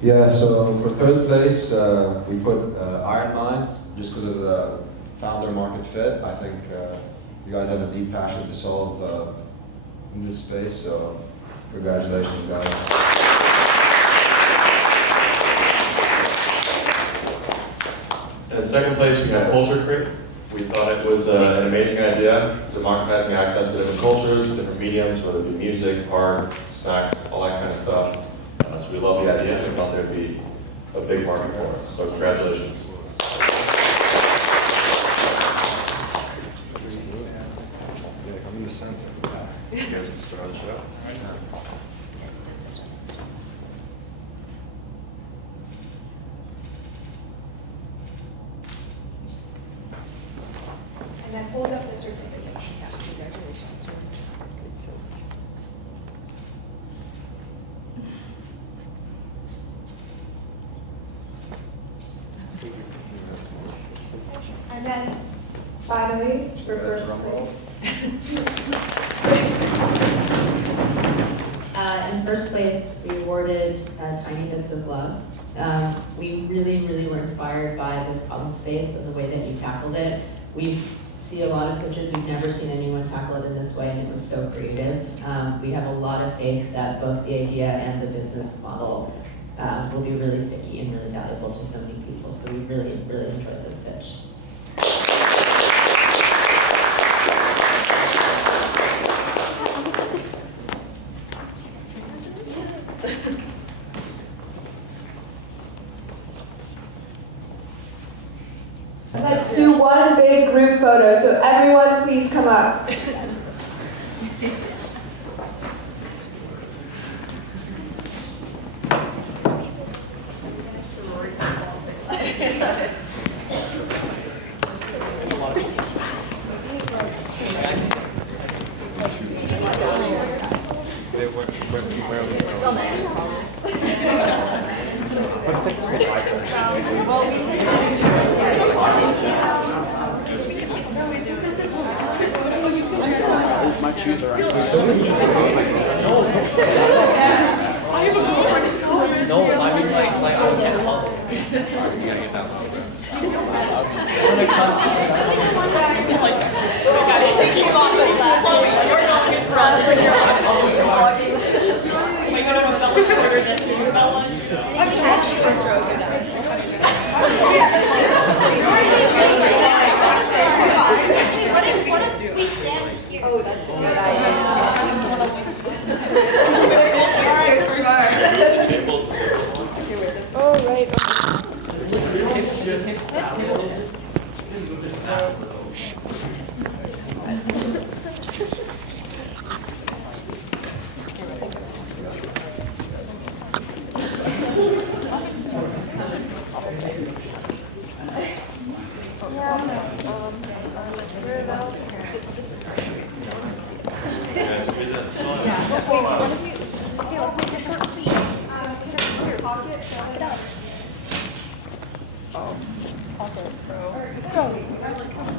Yeah, so for third place, we put Iron Mind, just because of the founder market fit. I think you guys have a deep passion to solve in this space, so congratulations, guys. And in second place, we had Culture Creek. We thought it was an amazing idea, democratizing access to different cultures, different mediums, whether it be music, art, snacks, all that kind of stuff. So we love the idea, and we thought there'd be a big market for it. So congratulations. I'm in the center. You guys can start the show. And then hold up the certificate. Yeah, congratulations. And then finally, for first place. In first place, we awarded Tiny Bits of Love. We really were inspired by this problem space and the way that you tackled it. We see a lot of pitches, we've never seen anyone tackle it in this way, and it was so creative. We have a lot of faith that both the idea and the business model will be really sticky and really valuable to so many people. So we really enjoyed this pitch. Let's do one big group photo. So everyone, come up. My shoes are No, I mean like I can't help it. Sorry, you gotta get that loud. Keep on with that. You're not his friend. Wait, no, that was shorter than your bell one. I'm actually so stroke What if we stand here? Oh, that's a good idea. Oh, right. Go.